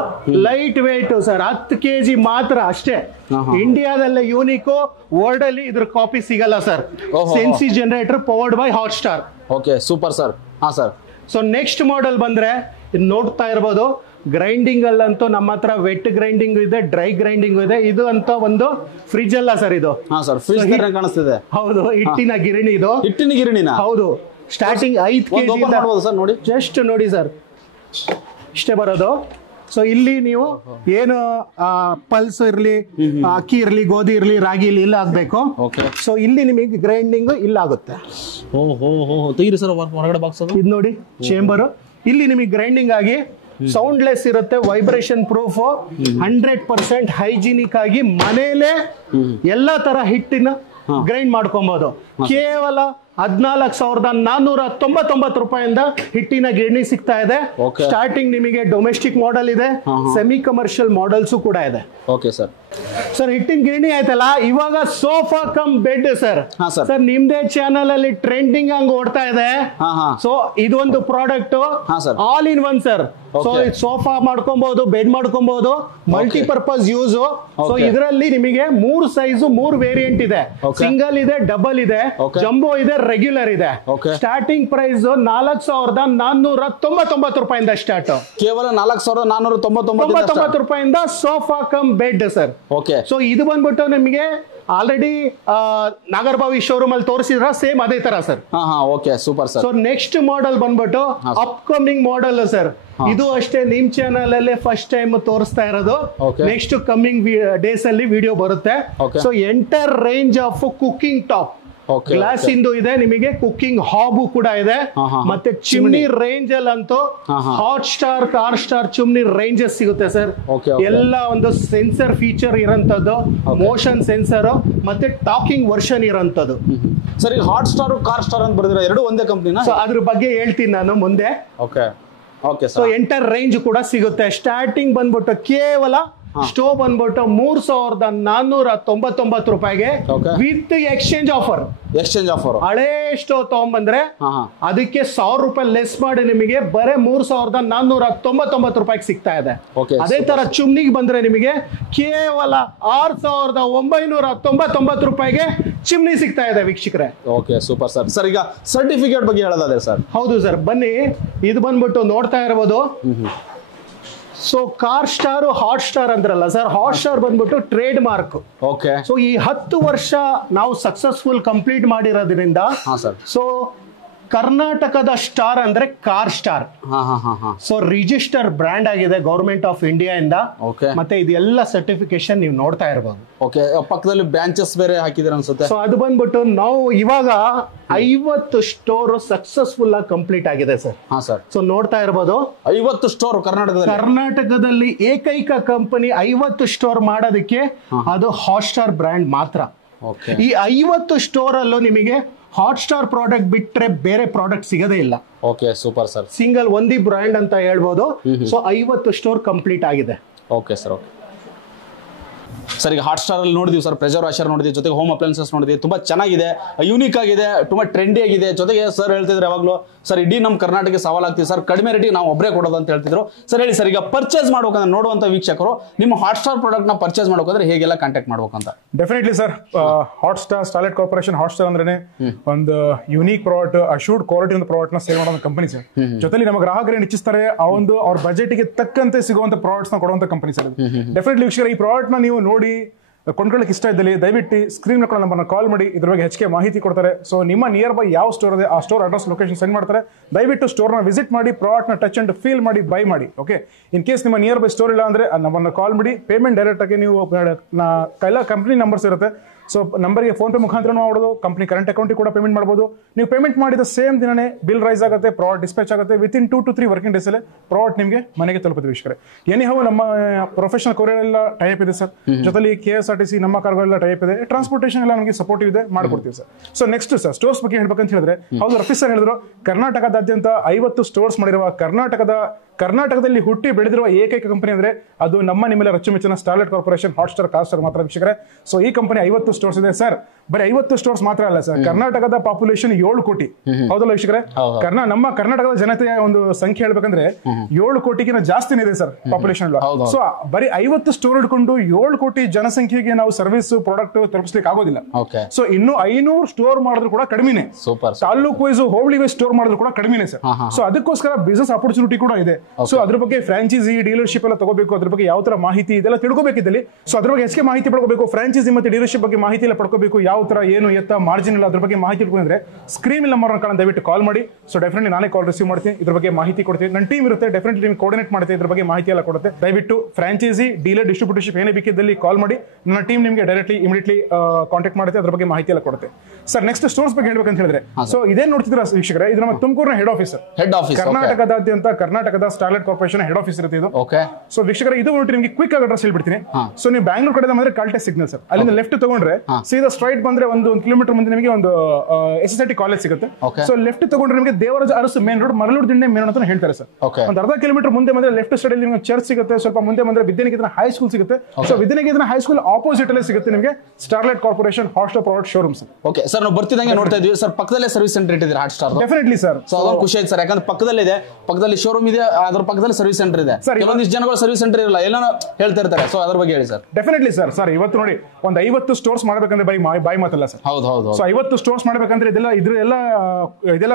ಲೈಟ್ ವೇಟ್ ಸರ್. 10 kg ಮಾತ್ರ ಅಷ್ಟೇ. ಇಂಡಿಯಾದಲ್ಲೇ ಯೂನಿಕ್, ವರ್ಲ್ಡ್ ಅಲ್ಲಿ ಇದ್ರ ಕಾಪಿ ಸಿಗಲ್ಲ sir. Sensi generator powered by hot star. Super sir. So next model ಬಂದ್ರೆ ನೋಡ್ತಾ ಇರಬಹುದು ಗ್ರೈಂಡಿಂಗ್ ಅಲ್ಲಂತೂ ನಮ್ಮ ಹತ್ರ ವೆಟ್ ಗ್ರೈಂಡಿಂಗ್ ಇದೆ, ಡ್ರೈ ಗ್ರೈಂಡಿಂಗ್ ಇದೆ. ಇದು ಅಂತ ಒಂದು ಫ್ರಿಜ್ ಅಲ್ಲ ಸರ್ ಇದು. ಕಾಣಿಸ್ತಿದೆ. ಹೌದು, ಹಿಟ್ಟಿನ ಗಿರಣಿ ಇದು. ಹಿಟ್ಟಿನ ಗಿರಣಿನ? ಹೌದು. ಸ್ಟಾರ್ಟಿಂಗ್ 5 kg ನೋಡಿ, ಜಸ್ಟ್ ನೋಡಿ ಸರ್, ಇಷ್ಟೇ ಬರೋದು. ಸೊ ಇಲ್ಲಿ ನೀವು ಏನು ಪಲ್ಸ್ ಇರ್ಲಿ, ಅಕ್ಕಿ ಇರ್ಲಿ, ಗೋಧಿ ಇರ್ಲಿ, ರಾಗಿ ಇರ್ಲಿ, ಇಲ್ಲ ಆಗ್ಬೇಕು. ಸೊ ಇಲ್ಲಿ ನಿಮಗೆ ಗ್ರೈಂಡಿಂಗ್ ಇಲ್ಲ ಆಗುತ್ತೆ. ಇದು ನೋಡಿ ಚೇಂಬರ್. ಇಲ್ಲಿ ನಿಮಗೆ ಗ್ರೈಂಡಿಂಗ್ ಆಗಿ ಸೌಂಡ್ಲೆಸ್ ಇರುತ್ತೆ, ವೈಬ್ರೇಷನ್ ಪ್ರೂಫ್, 100% ಹೈಜಿನಿಕ್ ಆಗಿ ಮನೇಲೆ ಎಲ್ಲಾ ತರ ಹಿಟ್ಟಿನ ಗ್ರೈಂಡ್ ಮಾಡ್ಕೊಬಹುದು. ಕೇವಲ 14,499 ರೂಪಾಯಿಂದ ಹಿಟ್ಟಿನ ಗಿರಣಿ ಸಿಗ್ತಾ ಇದೆ. ಸ್ಟಾರ್ಟಿಂಗ್ ನಿಮಗೆ ಡೊಮೆಸ್ಟಿಕ್ ಮಾಡೆಲ್ ಇದೆ, ಸೆಮಿ ಕಮರ್ಷಿಯಲ್ ಮಾಡೆಲ್ಸ್ ಕೂಡ ಇದೆ. ಸರ್ ಹಿಟ್ಟಿನ ಗಿರಣಿ ಆಯ್ತಲ್ಲ, ಇವಾಗ sofa cum bed sir. Sir ನಿಮ್ದೇ ಚಾನಲ್ ಅಲ್ಲಿ ಟ್ರೆಂಡಿಂಗ್ ಹಂಗ್ ಓಡ್ತಾ ಇದೆ. ಸೊ ಇದೊಂದು product all in one sir. So sofa ಮಾಡ್ಕೊಬಹುದು, ಬೆಡ್ ಮಾಡ್ಕೊಬಹುದು, ಮಲ್ಟಿಪರ್ಪಸ್ ಯೂಸ್. ಸೊ ಇದರಲ್ಲಿ ನಿಮಗೆ 3 ಸೈಜ್ 3 ವೇರಿಯಂಟ್ ಇದೆ. ಸಿಂಗಲ್ ಇದೆ, ಡಬಲ್ ಇದೆ, ಜಂಬೋ ಇದೆ, ರೆಗ್ಯುಲರ್ ಇದೆ. ಸ್ಟಾರ್ಟಿಂಗ್ ಪ್ರೈಸ್ 4,499 ರೂಪಾಯಿಂದ ಸ್ಟಾರ್ಟ್. ಕೇವಲ 4,499 ರೂಪಾಯಿಂದ sofa cum bed sir. So ಇದು ಬಂದ್ಬಿಟ್ಟು ನಿಮಗೆ ಆಲ್ರೆಡಿ ನಾಗರಬಾವಿ ಶೋರೂಮ್ ಅಲ್ಲಿ ತೋರಿಸಿದ್ರ ಸೇಮ್ ಅದೇ ತರ sir. Super sir. So next model ಬಂದ್ಬಿಟ್ಟು ಅಪ್ಕಮಿಂಗ್ ಮಾಡೆಲ್ ಸರ್. ಇದು ಅಷ್ಟೇ ನಿಮ್ ಚಾನಲ್ ಅಲ್ಲೇ ಫಸ್ಟ್ ಟೈಮ್ ತೋರಿಸ್ತಾ ಇರೋದು. ನೆಕ್ಸ್ಟ್ ಕಮಿಂಗ್ ಡೇಸ್ ಅಲ್ಲಿ ವಿಡಿಯೋ ಬರುತ್ತೆ. So enter range of cooking top glass ಇಂದು ಇದೆ, ನಿಮಗೆ ಕುಕಿಂಗ್ ಹಾಬು ಕೂಡ ಇದೆ, ಮತ್ತೆ ಚಿಮ್ನಿ ರೇಂಜ್ ಅಲ್ಲಿ ಅಂತೂ hot star, car star chimney ranges ಸಿಗುತ್ತೆ ಸರ್. ಎಲ್ಲ ಒಂದು ಸೆನ್ಸರ್ ಫೀಚರ್ ಇರೋಂಥದ್ದು, ಮೋಷನ್ ಸೆನ್ಸರ್ ಮತ್ತೆ ಟಾಕಿಂಗ್ ವರ್ಷನ್ ಇರೋಂಥದ್ದು. ಸರ್ ಈಗ ಹಾಟ್ ಸ್ಟಾರ್ ಕಾರ್ ಸ್ಟಾರ್ ಅಂತ ಬರೆದಿರೋ ಎರಡು ಒಂದೇ ಕಂಪ್ನಿನ? ಸೊ ಅದ್ರ ಬಗ್ಗೆ ಹೇಳ್ತೀನಿ ನಾನು ಮುಂದೆ. ಸೊ ಎಂಟರ್ ರೇಂಜ್ ಕೂಡ ಸಿಗುತ್ತೆ. ಸ್ಟಾರ್ಟಿಂಗ್ ಬಂದ್ಬಿಟ್ಟು ಕೇವಲ ಸ್ಟೋವ್ ಬಂದ್ಬಿಟ್ಟು 3499 ರೂಪಾಯಿಗೆ ವಿತ್ ಎಕ್ಸ್ಚೇಂಜ್ ಆಫರ್. ಹಳೆ ಸ್ಟೋವ್ ತಗೊಂಡ್ಬಂದ್ರೆ ಅದಕ್ಕೆ 1000 ರೂಪಾಯಿ ಲೆಸ್ ಮಾಡಿ ನಿಮಗೆ ಬರೇ 3499 ರೂಪಾಯಿಗೆ ಸಿಗ್ತಾ ಇದೆ. ಅದೇ ತರ ಚುಮ್ನಿಗೆ ಬಂದ್ರೆ ನಿಮಗೆ ಕೇವಲ 6999 ರೂಪಾಯಿಗೆ ಚಿಮ್ನಿ ಸಿಗ್ತಾ ಇದೆ ವೀಕ್ಷಕರೇ. Okay super sir. ಸರ್ ಈಗ ಸರ್ಟಿಫಿಕೇಟ್ ಬಗ್ಗೆ ಹೇಳೋದಾದ್ರೆ ಸರ್? ಹೌದು ಸರ್, ಬನ್ನಿ ಇದು ಬಂದ್ಬಿಟ್ಟು ನೋಡ್ತಾ ಇರಬಹುದು. So car star hot star ಅಂದ್ರಲ್ಲ ಸರ್, ಹಾಟ್ ಸ್ಟಾರ್ ಬಂದ್ಬಿಟ್ಟು ಟ್ರೇಡ್ ಮಾರ್ಕ್. ಓಕೆ. ಸೊ ಈ 10 ವರ್ಷ ನಾವು ಸಕ್ಸಸ್ಫುಲ್ ಕಂಪ್ಲೀಟ್ ಮಾಡಿರೋದ್ರಿಂದ ಸೊ ಕರ್ನಾಟಕದ ಸ್ಟಾರ್ ಅಂದ್ರೆ car star. So register brand ಆಗಿದೆ ಗವರ್ಮೆಂಟ್ ಆಫ್ ಇಂಡಿಯಾ ಇಂದ. ಮತ್ತೆ ಇದೆಲ್ಲ ಸರ್ಟಿಫಿಕೇಶನ್ ನೀವು ನೋಡ್ತಾ ಇರಬಹುದು. ಓಕೆ, ಪಕ್ಕದಲ್ಲಿ ಬ್ರಾಂಚಸ್ ಬೇರೆ ಹಾಕಿದ್ರೆ ಅನ್ಸುತ್ತೆ. ಸೊ ಅದು ಬಂದ್ಬಿಟ್ಟು ನಾವು ಇವಾಗ 50 ಸ್ಟೋರ್ ಸಕ್ಸಸ್ಫುಲ್ ಆಗಿ ಕಂಪ್ಲೀಟ್ ಆಗಿದೆ ಸರ್. ಸೊ ನೋಡ್ತಾ ಇರಬಹುದು 50 ಸ್ಟೋರ್ ಕರ್ನಾಟಕದಲ್ಲಿ ಏಕೈಕ ಕಂಪನಿ 50 ಸ್ಟೋರ್ ಮಾಡೋದಕ್ಕೆ ಅದು ಹಾಟ್ ಸ್ಟಾರ್ ಬ್ರ್ಯಾಂಡ್ ಮಾತ್ರ. ಈ 50 ಸ್ಟೋರ್ ಅಲ್ಲೂ ನಿಮಗೆ ಹಾಟ್ ಸ್ಟಾರ್ ಪ್ರಾಡಕ್ಟ್ ಬಿಟ್ರೆ ಬೇರೆ ಪ್ರಾಡಕ್ಟ್ ಸಿಗದೇ ಇಲ್ಲ. Okay super sir. ಸಿಂಗಲ್ ಒಂದಿ ಬ್ರ್ಯಾಂಡ್ ಅಂತ ಹೇಳ್ಬೋದು. ಸೊ 50 ಸ್ಟೋರ್ ಕಂಪ್ಲೀಟ್ ಆಗಿದೆ. Okay sir. ಓಕೆ ಸರ್, ಈಗ ಹಾಟ್ ಸ್ಟಾರ್ ಅಲ್ಲಿ ನೋಡಿದ್ವಿ ಸರ್, ಪ್ರೆಷರ್ ವಾಷರ್ ನೋಡಿದ್ವಿ, ಜೊತೆಗೆ ಹೋಮ್ ಅಪ್ಲೈನ್ಸಸ್ ನೋಡಿದ್ವಿ. ತುಂಬಾ ಚೆನ್ನಾಗಿದೆ, ಯೂನಿಕ್ ಆಗಿದೆ, ತುಂಬಾ ಟ್ರೆಂಡಿ ಆಗಿದೆ. ಜೊತೆಗೆ ಸರ್ ಹೇಳ್ತಿದ್ರೆ ಯಾವಾಗಲೂ ಸರ್ ಇಡೀ ನಮ್ಮ ಕರ್ನಾಟಕಕ್ಕೆ ಸವಾಲಾಗ್ತೀವಿ ಸರ್, ಕಡಿಮೆ ರೇಟಿಗೆ ನಾವು ಒಬ್ಬರೇ ಕೊಡೋದು ಅಂತ ಹೇಳ್ತಿದ್ರು. ಸರ್ ಹೇಳಿ ಸರ್, ಈಗ ಪರ್ಚೇಸ್ ಮಾಡ್ಬೇಕಂದ್ರೆ ನೋಡುವಂತ ವೀಕ್ಷಕರು ನಿಮ್ಮ ಹಾಟ್ ಸ್ಟಾರ್ ಪ್ರಾಡಕ್ಟ್ ನ ಪರ್ಚೇಸ್ ಮಾಡ್ಬೇಕಂದ್ರೆ ಹೇಗೆಲ್ಲ ಕಾಂಟ್ಯಾಕ್ಟ್ ಮಾಡ್ಬೇಕಂತ? Definitely sir, hot star starlet corporation hot star ಅಂದ್ರೆ ಒಂದು ಯೂನಿಕ್ ಪ್ರಾಡಕ್ಟ್, ಅಶೂರ್ಡ್ ಕ್ವಾಲಿಟಿ ಒಂದು ಪ್ರಾಡಕ್ಟ್ ನ ಸೇಲ್ ಮಾಡೋ ಕಂಪನಿ ಸರ್. ಜೊತೆಲಿ ನಮ್ಮ ಗ್ರಾಹಕರು ಏನ್ ಇಚ್ಛಿಸ್ತಾರೆ ಆ ಒಂದು ಅವ್ರ ಬಜೆಟ್ ಗೆ ತಕ್ಕಂತೆ ಸಿಗುವಂತ ಪ್ರಾಡಕ್ಟ್ಸ್ ನ ಕೊಡುವಂತ ಕಂಪನಿ ಸರ್. ಡೆಫಿನೆಟ್ಲಿ ವೀಕ್ಷಕರ, ಈ ಪ್ರಾಡಕ್ಟ್ ನ ನೀವು ನೋಡಿ ಕೊಂಡ್ಕೊಳ್ಳಿಕ್ಕೆ ಇಷ್ಟ ಇದ್ದಲ್ಲಿ ದಯವಿಟ್ಟು ಸ್ಕ್ರೀನ್ ಕೂಡ ನಮ್ಮನ್ನ ಕಾಲ್ ಮಾಡಿ ಇದ್ರ ಬಗ್ಗೆ ಹೆಚ್ಚಿಗೆ ಮಾಹಿತಿ ಕೊಡ್ತಾರೆ. ಸೊ ನಿಮ್ಮ ನಿಯರ್ ಬೈ ಯಾವ ಸ್ಟೋರ್ ಇದೆ ಆ ಸ್ಟೋರ್ ಅಡ್ರೆಸ್ ಲೊಕೇಶನ್ ಸೆಂಡ್ ಮಾಡ್ತಾರೆ. ದಯವಿಟ್ಟು ಸ್ಟೋರ್ ನ ವಿಸಿಟ್ ಮಾಡಿ, ಪ್ರಾಡಕ್ಟ್ ನ ಟಚ್ ಅಂಡ್ ಫೀಲ್ ಮಾಡಿ, ಬೈ ಮಾಡಿ. ಓಕೆ, ಇನ್ ಕೇಸ್ ನಿಮ್ಮ ನಿಯರ್ ಬೈ ಸ್ಟೋರ್ ಇಲ್ಲ ಅಂದ್ರೆ ನಮ್ಮನ್ನ ಕಾಲ್ ಮಾಡಿ, ಪೇಮೆಂಟ್ ಡೈರೆಕ್ಟ್ ಆಗಿ ನೀವು ಎಲ್ಲ ಕಂಪನಿ ನಂಬರ್ಸ್ ಇರುತ್ತೆ. ಸೊ ನಂಬರ್ಗೆ ಫೋನ್ ಪೇ ಮುಖಾಂತರ ಮಾಡೋದು, ಕಂಪನಿ ಕರೆಂಟ್ ಅಕೌಂಟಿಗೆ ಕೂಡ ಪೇಮೆಂಟ್ ಮಾಡಬಹುದು. ನೀವು ಪೇಮೆಂಟ್ ಮಾಡಿದ ಸೇಮ್ ದಿನನೇ ಬಿಲ್ ರೈಸ್ ಆಗುತ್ತೆ, ಪ್ರಾಡಕ್ಟ್ ಡಿಸ್ಪ್ಯಾಚ್ ಆಗುತ್ತೆ. ವಿತಿನ್ 2 to 3 ವರ್ಕಿಂಗ್ ಡೇಸ್ ಅಲ್ಲಿ ಪ್ರಾಡಕ್ಟ್ ನಿಮಗೆ ಮನೆಗೆ ತಲುಪುತ್ತೆ ವೀಕ್ಷಕರೇ. ಎನಿಹೌ ನಮ್ಮ ಪ್ರೊಫೆಷನಲ್ ಕೊರಿಯರ್ ಎಲ್ಲ ಟೈಪ್ ಇದೆ ಸರ್. ಜೊತೆಲಿ KSRTC ನಮ್ಮ ಕಾರ್ಗೋ ಎಲ್ಲ ಟೈಪ್ ಇದೆ. ಟ್ರಾನ್ಸ್ಪೋರ್ಟೇಷನ್ ಎಲ್ಲ ನಮಗೆ ಸಪೋರ್ಟಿವ್ ಇದೆ, ಮಾಡ್ಕೊಡ್ತೀವಿ sir. So next sir, stores ಬಗ್ಗೆ ಹೇಳ್ಬೇಕಂತ ಹೇಳಿದ್ರೆ, ಹೌದು ರಫೀಸ್ ಸರ್ ಹೇಳಿದ್ರು, ಕರ್ನಾಟಕದಾದ್ಯಂತ 50 ಸ್ಟೋರ್ಸ್ ಮಾಡಿರುವ ಕರ್ನಾಟಕದಲ್ಲಿ ಹುಟ್ಟಿ ಬೆಳೆದಿರುವ ಏಕೈಕ ಕಂಪನಿ ಅಂದ್ರೆ ಅದು ನಮ್ಮ ನಿಮ್ಮೆಲ್ಲ ಅಚ್ಚುಮೆಚ್ಚಿನ starlet corporation hot star car star ಮಾತ್ರ ವೀಕ್ಷಕರೇ. ಸೊ ಈ ಕಂಪನಿ 50 ಸ್ಟೋರ್ಸ್ ಇದೆ ಸರ್. ಬರೀ 50 ಸ್ಟೋರ್ಸ್ ಮಾತ್ರ ಅಲ್ಲ ಸರ್, ಕರ್ನಾಟಕದ ಪಾಪ್ಯುಲೇಷನ್ 7 ಕೋಟಿ. ಹೌದಲ್ಲ ವೀಕ್ಷಕರೇ? ನಮ್ಮ ಕರ್ನಾಟಕದ ಜನತೆಯ ಒಂದು ಸಂಖ್ಯೆ ಹೇಳ್ಬೇಕಂದ್ರೆ 7 ಕೋಟಿಗಿನ ಜಾಸ್ತಿನೇ ಇದೆ ಸರ್ ಪಾಪ್ಯುಲೇಷನ್. ಸೊ ಬರೀ 50 ಸ್ಟೋರ್ ಹಿಡ್ಕೊಂಡು 7 ಕೋಟಿ ಜನಸಂಖ್ಯೆಗೆ ನಾವು ಸರ್ವಿಸ್ ಪ್ರಾಡಕ್ಟ್ ತಲುಪಿಸ್ಲಿಕ್ಕೆ ಆಗೋದಿಲ್ಲ. ಸೊ ಇನ್ನು 500 ಸ್ಟೋರ್ ಮಾಡಿದ್ರು ಕೂಡ ಕಡಿಮೆನೆ. ತಾಲೂಕು ವೈಸ್ ಹೋಬಳಿ ವೈಸ್ ಸ್ಟೋರ್ ಮಾಡಿದ್ರು ಕೂಡ ಕಡಿಮೆನೆ ಸರ್. ಸೊ ಅದಕ್ಕೋಸ್ಕರ ಬಿಸಿನೆಸ್ ಆಪರ್ಚುನಿಟಿ ಕೂಡ ಇದೆ. ಸೊ ಅದ್ರ ಬಗ್ಗೆ ಫ್ರಾಂಚೈಸಿ ಡೀಲರ್ಶಿಪ್ ಎಲ್ಲ ತಗೋಬೇಕು, ಅದ್ರ ಬಗ್ಗೆ ಯಾವ ತರ ಮಾಹಿತಿ ಇದೆಲ್ಲ ತಿಳ್ಕೋಬೇಕಿದ್ದಲ್ಲಿ, ಸೊ ಅದ್ರ ಬಗ್ಗೆ ಹೆಚ್ಚಿಗೆ ಮಾಹಿತಿ ಪಡ್ಕೋಬೇಕು, ಫ್ರಾಂಚೈಸಿ ಮತ್ತೆ ಡೀಲರ್ಶಿಪ್ ಬಗ್ಗೆ ಮಾಹಿತಿ ಎಲ್ಲ ಪಡ್ಕೋಬೇಕು, ಯಾವ ತರ ಏನು ಎತ್ತ ಮಾರ್ಜಿನ್ ಇಲ್ಲ ಅದ್ರ ಬಗ್ಗೆ ಮಾಹಿತಿ ತಿಳ್ಕೊಂಡ್ರೆ ಸ್ಕ್ರೀನ್ ನಂಬರ್ ದಯವಿಟ್ಟು ಕಾಲ್ ಮಾಡಿ. ಸೊ ಡೆಫಿನೆಟ್ಲಿ ನಾನೇ ಕಾಲ್ ರಿಸೀವ್ ಮಾಡ್ತೀನಿ, ಇದ್ರ ಬಗ್ಗೆ ಮಾಹಿತಿ ಕೊಡ್ತೀನಿ. ನನ್ನ ಟೀಮ್ ಇರುತ್ತೆ, ಡೆಫಿನೆಟ್ಲಿ ನಿಮ್ಗೆ ಕೋರ್ಡಿನೇಟ್ ಮಾಡುತ್ತೆ, ಇದ್ರ ಬಗ್ಗೆ ಮಾಹಿತಿ ಎಲ್ಲ ಕೊಡುತ್ತೆ. ದಯವಿಟ್ಟು ಫ್ರಾಂಚೈಸಿ ಡೀಲರ್ ಡಿಸ್ಟ್ರಿಬ್ಯೂಟರ್ಶಿಪ್ ಏನೇ ಬೇಕಿದ್ದಲ್ಲಿ ಕಾಲ್ ಮಾಡಿ, ನನ್ನ ಟೀಮ್ ನಿಮಗೆ ಡೈರೆಕ್ಟ್ಲಿ ಇಮಿಡಿಯೇಟ್ಲಿ ಕಾಂಟ್ಯಾಕ್ಟ್ ಮಾಡುತ್ತೆ, ಅದ್ರ ಬಗ್ಗೆ ಮಾಹಿತಿ ಎಲ್ಲ ಕೊಡುತ್ತೆ. ಸರ್ ನೆಕ್ಸ್ಟ್ ಸ್ಟೋರ್ಸ್ ಬಗ್ಗೆ ಹೇಳ್ಬೇಕಂತ ಹೇಳಿದ್ರೆ, ಸೊ ಇದೇನ್ ನೋಡ್ತಿದ್ರ ವೀಕ್ಷಕರೇ, ಇದು ನಮ್ಮ ತುಮಕೂರಿನ ಹೆಡ್ ಆಫೀಸ್. ಕರ್ನಾಟಕದಾದ್ಯಂತ ಕರ್ನಾಟಕದ ಸ್ಟಾರ್ಲೆಟ್ ಕಾರ್ಪೊರೇಷನ್ ಹೆಡ್ ಆಫೀಸ್ ಇರುತ್ತೆ ಇದು. ಸೊ ವೀಕ್ಷಕರ, ಇದು ನೋಡಿ ನಿಮಗೆ ಕ್ವಿಕ್ ಆಗಿ ಅಡ್ರೆಸ್ ಹೇಳ್ಬಿಡ್ತೀನಿ. ಸೊ ನೀವು ಬ್ಯಾಂಗ್ಳೂರ್ ಕಡೆ ಬಂದ್ರೆ ಕಾಲ್ಟೆಕ್ ಸಿಗ್ನಲ್ ಸರ್, ಅಲ್ಲಿಂದ ಲೆಫ್ಟ್ ತಗೊಂಡ್ರೆ ಸೀದಾ ಸ್ಟ್ರೈಟ್ ಬಂದ್ರೆ ಒಂದು ಕಿಲೋಮೀಟರ್ ಮುಂದೆ ನಿಮಗೆ ಒಂದು SSIT ಕಾಲೇಜ್ ಸಿಗುತ್ತೆ. ಸೊ ಲೆಫ್ಟ್ ತಗೊಂಡ್ರೆ ನಿಮಗೆ Devaraja Arasu main road, Maraluru Dinde main road ಅಂತ ಹೇಳ್ತಾರೆ ಸರ್. ಒಂದು ಅರ್ಧ ಕಿಲೋಮೀಟರ್ ಮುಂದೆ ಬಂದ್ರೆ ಲೆಫ್ಟ್ ಸೈಡ್ ಅಲ್ಲಿ ನಿಮಗೆ ಚರ್ಚ್ ಸಿಗುತ್ತೆ. ಸ್ವಲ್ಪ ಮುಂದೆ ಬಂದ್ರೆ ವಿದ್ಯಾನಿಕೇತನ ಹೈಸ್ಕೂಲ್ ಸಿಗುತ್ತೆ. ಸೊ ವಿದ್ಯಾನಿಕೇತನ ಹೈಸ್ಕೂಲ್ ಆಪೋಸಿಟ್ ಅಲ್ಲಿ ಸಿಗುತ್ತೆ ನಿಮಗೆ starlet corporation hot star product showrooms. Okay sir, ನಾವು ಬರ್ತಿದಂಗೆ ನೋಡ್ತಾ ಇದೀವಿ ಸರ್, ಪಕ್ಕದಲ್ಲೇ ಸರ್ವಿಸ್ ಸೆಂಟರ್ ಇಟ್ಟಿದ್ದಾರೆ hot star. Definitely sir. So ಅದೊಂದು ಖುಷಿ ಆಯ್ತು ಸರ್, ಯಾಕಂದ್ರೆ ಪಕ್ಕದಲ್ಲೇ ಇದೆ, ಪಕ್ಕದಲ್ಲಿ ಶೋರೂಮ್ ಇದೆ, ಅದ್ರ ಪಕ್ಕದಲ್ಲಿ ಸರ್ವಿಸ್ ಸೆಂಟರ್ ಇದೆ. ಕೆಲವೊಂದಿಷ್ಟು ಜನಗಳು ಸರ್ವಿಸ್ ಸೆಂಟರ್ ಇರಲ್ಲ, ಎಲ್ಲ ಹೇಳ್ತಾ ಇರ್ತಾರೆ. ಸೊ ಅದ್ರ ಬಗ್ಗೆ ಹೇಳಿ ಸರ್. Definitely sir. ಇವತ್ತು ನೋಡಿ ಒಂದು 50 ಸ್ಟೋರ್ಸ್ ಮಾಡ್ಬೇಕಂದ್ರೆ ಬಾಯಿ ಮಾತಲ್ಲ ಸರ್. ಹೌದು. ಸೊ 50 ಸ್ಟೋರ್ಸ್ ಮಾಡ್ಬೇಕಂದ್ರೆ ಇದೆಲ್ಲ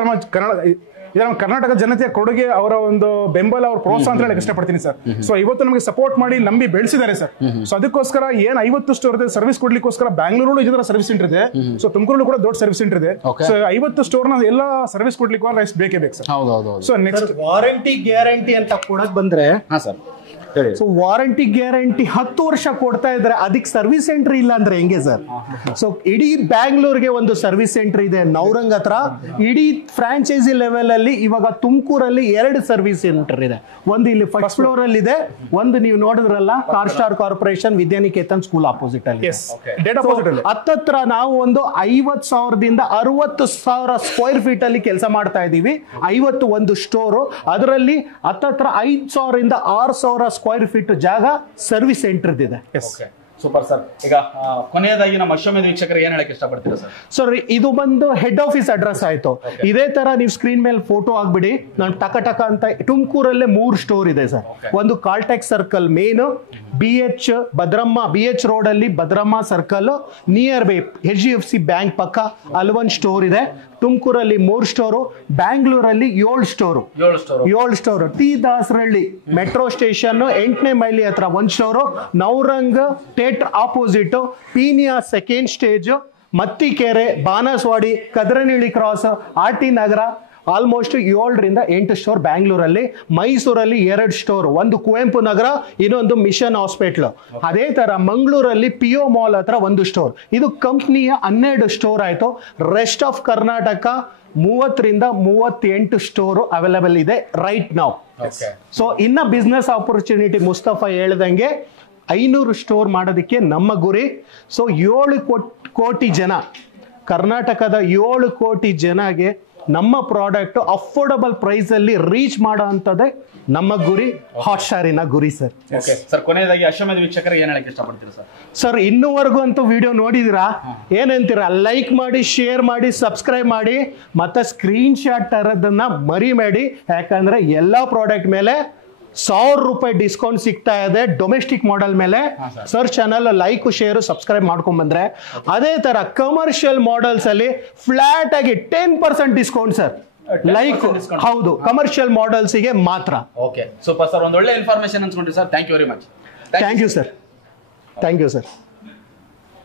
ನಮ್ಮ ಕರ್ನಾಟಕ ಜನತೆಯ ಕೊಡುಗೆ, ಅವರ ಒಂದು ಬೆಂಬಲ, ಅವ್ರ ಪ್ರೋತ್ಸಾಹ ಅಂತ ಹೇಳಕ್ ಇಷ್ಟಪಡ್ತೀನಿ ಸರ್. ಸೊ ಇವತ್ತು ನಮಗೆ ಸಪೋರ್ಟ್ ಮಾಡಿ ನಂಬಿ ಬೆಳೆಸಿದ್ದಾರೆ ಸರ್. ಸೊ ಅದಕ್ಕೋಸ್ಕರ ಏನ್ 50 ಸ್ಟೋರ್ ಇದೆ ಸರ್ವಿಸ್ ಕೊಡ್ಲಿಕ್ಕೋಸ್ಕರ ಬ್ಯಾಂಗ್ಳೂರು ಇದೇ ತರ ಸರ್ವಿಸ್ ಸೆಂಟರ್ ಇದೆ. ಸೊ ತುಮಕೂರು ಕೂಡ ದೊಡ್ಡ ಸರ್ವಿಸ್ ಸೆಂಟರ್ ಇದೆ. ಸೊ 50 ಸ್ಟೋರ್ ನ ಎಲ್ಲ ಸರ್ವಿಸ್ ಕೊಡ್ಲಿಕ್ಕೆ ಬೇಕೇ ಬೇಕು sir. So next warranty guarantee ಅಂತ ಕೊಡಕ್ ಬಂದ್ರೆ ಸೊ ವಾರಂಟಿ ಗ್ಯಾರಂಟಿ 10 ವರ್ಷ ಕೊಡ್ತಾ ಇದ್ರೆ ಅದಕ್ಕೆ ಸರ್ವಿಸ್ ಸೆಂಟರ್ ಇಲ್ಲ ಅಂದ್ರೆ ಹೆಂಗೆ ಸರ್? ಸೊ ಇಡೀ ಬ್ಯಾಂಗ್ಳೂರ್ಗೆ ಒಂದು ಸರ್ವಿಸ್ ಸೆಂಟರ್ ಇದೆ ನವರಂಗ್ ಹತ್ರ. ಇಡೀ ಫ್ರಾಂಚೈಸಿ ಲೆವೆಲ್ ಅಲ್ಲಿ ಇವಾಗ ತುಮಕೂರಲ್ಲಿ 2 ಸರ್ವಿಸ್ ಸೆಂಟರ್ ಇದೆ. ಒಂದು ಇಲ್ಲಿ ಫಸ್ಟ್ ಫ್ಲೋರ್ ಅಲ್ಲಿ ಇದೆ, ಒಂದು ನೀವು ನೋಡಿದ್ರಲ್ಲ car star corporation Vidyaniketan school opposite ಅಲ್ಲಿ. ಹತ್ತತ್ರ ನಾವು ಒಂದು 50,000ದಿಂದ 60,000 ಸ್ಕ್ವೇರ್ ಫೀಟ್ ಅಲ್ಲಿ ಕೆಲಸ ಮಾಡ್ತಾ ಇದೀವಿ. 51 ಸ್ಟೋರು, ಅದರಲ್ಲಿ ಹತ್ತತ್ರ 5,000ರಿಂದ 6,000 ಸ್ಕ್ವೇರ್ ಫೀಟ್ ಜಾಗ ಸರ್ವಿಸ್ ಸೆಂಟರ್ ಇದೆ. Super sir. ಈಗ ಕೊನೆಯದಾಗಿ ನಮ್ಮ ಅಶ್ವಮೇಧ ವೀಕ್ಷಕರಿಗೆ ಏನ್ ಹೇಳಕ್ಕೆ ಇಷ್ಟಪಡ್ತೀರಾ ಸರ್? ಸರ್ ಇದು ಬಂದು ಹೆಡ್ ಆಫೀಸ್ ಅಡ್ರೆಸ್ ಆಯ್ತು. ಇದೇ ತರ ನೀವು ಸ್ಕ್ರೀನ್ ಮೇಲೆ ಫೋಟೋ ಆಗ್ಬಿಡಿ. ನಾನು ಟಕ ಅಂತ ತುಮಕೂರಲ್ಲೇ 3 ಸ್ಟೋರ್ ಇದೆ ಸರ್. ಒಂದು Caltex circle main, BH Bhadramma BH road ಅಲ್ಲಿ Bhadramma circle near by HDFC bank ಪಕ್ಕ ಅಲ್ಲಿ 1 ಸ್ಟೋರ್ ಇದೆ. ತುಮಕೂರಲ್ಲಿ 3 ಸ್ಟೋರು, ಬ್ಯಾಂಗ್ಳೂರಲ್ಲಿ 7 store, T Dasarahalli metro station 8ನೇ ಮೈಲಿ ಹತ್ರ 1 store, Navrang theatre opposite, Peenya 2nd stage, Mathikere, Banaswadi, Kadranahalli cross, RT Nagar almost 7ರಿಂದ 8 ಸ್ಟೋರ್ ಬ್ಯಾಂಗ್ಳೂರಲ್ಲಿ. ಮೈಸೂರಲ್ಲಿ 2 ಸ್ಟೋರ್, ಒಂದು ಕುವೆಂಪು ನಗರ, ಇನ್ನೊಂದು ಮಿಷನ್ ಹಾಸ್ಪಿಟಲ್. ಅದೇ ತರ ಮಂಗಳೂರಲ್ಲಿ PO ಮಾಲ್ ಹತ್ರ 1 ಸ್ಟೋರ್. ಇದು ಕಂಪ್ನಿಯ 12 ಸ್ಟೋರ್ ಆಯ್ತು. ರೆಸ್ಟ್ ಆಫ್ ಕರ್ನಾಟಕ 30ರಿಂದ 38 ಸ್ಟೋರ್ ಅವೈಲೇಬಲ್ ಇದೆ ರೈಟ್ ನಾವ್. ಸೊ ಇನ್ನ ಬಿಸ್ನೆಸ್ ಆಪರ್ಚುನಿಟಿ ಮುಸ್ತಫಾ ಹೇಳ್ದಂಗೆ 500 ಸ್ಟೋರ್ ಮಾಡೋದಕ್ಕೆ ನಮ್ಮ ಗುರಿ. ಸೊ 7 ಕೋಟಿ ಜನ, ಕರ್ನಾಟಕದ 7 ಕೋಟಿ ಜನಗೆ ನಮ್ಮ ಪ್ರಾಡಕ್ಟ್ ಅಫೋರ್ಡಬಲ್ ಪ್ರೈಸ್ ಅಲ್ಲಿ ರೀಚ್ ಮಾಡೋ ಅಂತದೇ ನಮ್ಮ ಗುರಿ, ಹಾಟ್ ಸ್ಟಾರಿನ ಗುರಿ ಸರ್. ಸರ್ ಕೊನೆಯದಾಗಿ ಅಶ್ವಮೇಧ ವೀಕ್ಷಕರಿಗೆ ಏನ್ ಹೇಳಕ್ಕೆ ಇಷ್ಟಪಡ್ತೀರಾ ಸರ್? ಸರ್ ಇನ್ನೂವರೆಗೂ ಅಂತೂ ವಿಡಿಯೋ ನೋಡಿದಿರಾ, ಏನಂತೀರಾ? ಲೈಕ್ ಮಾಡಿ, ಶೇರ್ ಮಾಡಿ, ಸಬ್ಸ್ಕ್ರೈಬ್ ಮಾಡಿ, ಮತ್ತೆ ಸ್ಕ್ರೀನ್ ಶಾಟ್ ತರದನ್ನ ಮರಿಬೇಡಿ. ಯಾಕಂದ್ರೆ ಎಲ್ಲಾ ಪ್ರಾಡಕ್ಟ್ ಮೇಲೆ 1,000 ರೂಪಾಯಿ ಡಿಸ್ಕೌಂಟ್ ಸಿಗ್ತಾ ಇದೆ ಡೊಮೆಸ್ಟಿಕ್ ಮಾಡೆಲ್ ಮೇಲೆ. Sir channel like, share, subscribe ಮಾಡ್ಕೊಂಡ್ ಬಂದ್ರೆ, ಅದೇ ತರ ಕಮರ್ಷಿಯಲ್ ಮಾಡೆಲ್ಸ್ ಅಲ್ಲಿ ಫ್ಲಾಟ್ ಆಗಿ 10% ಡಿಸ್ಕೌಂಟ್ ಸರ್. ಲೈಕ್ ಹೌದು, ಕಮರ್ಷಿಯಲ್ ಮಾಡೆಲ್ಸ್ ಗೆ ಮಾತ್ರ. ಓಕೆ ಸೂಪರ್ ಸರ್, ಒಂದು ಒಳ್ಳೆ ಇನ್ಫಾರ್ಮೇಶನ್ ಅನ್ಸ್ಕೊಂಡ್ರಿ sir. Thank you very much. Thank you sir.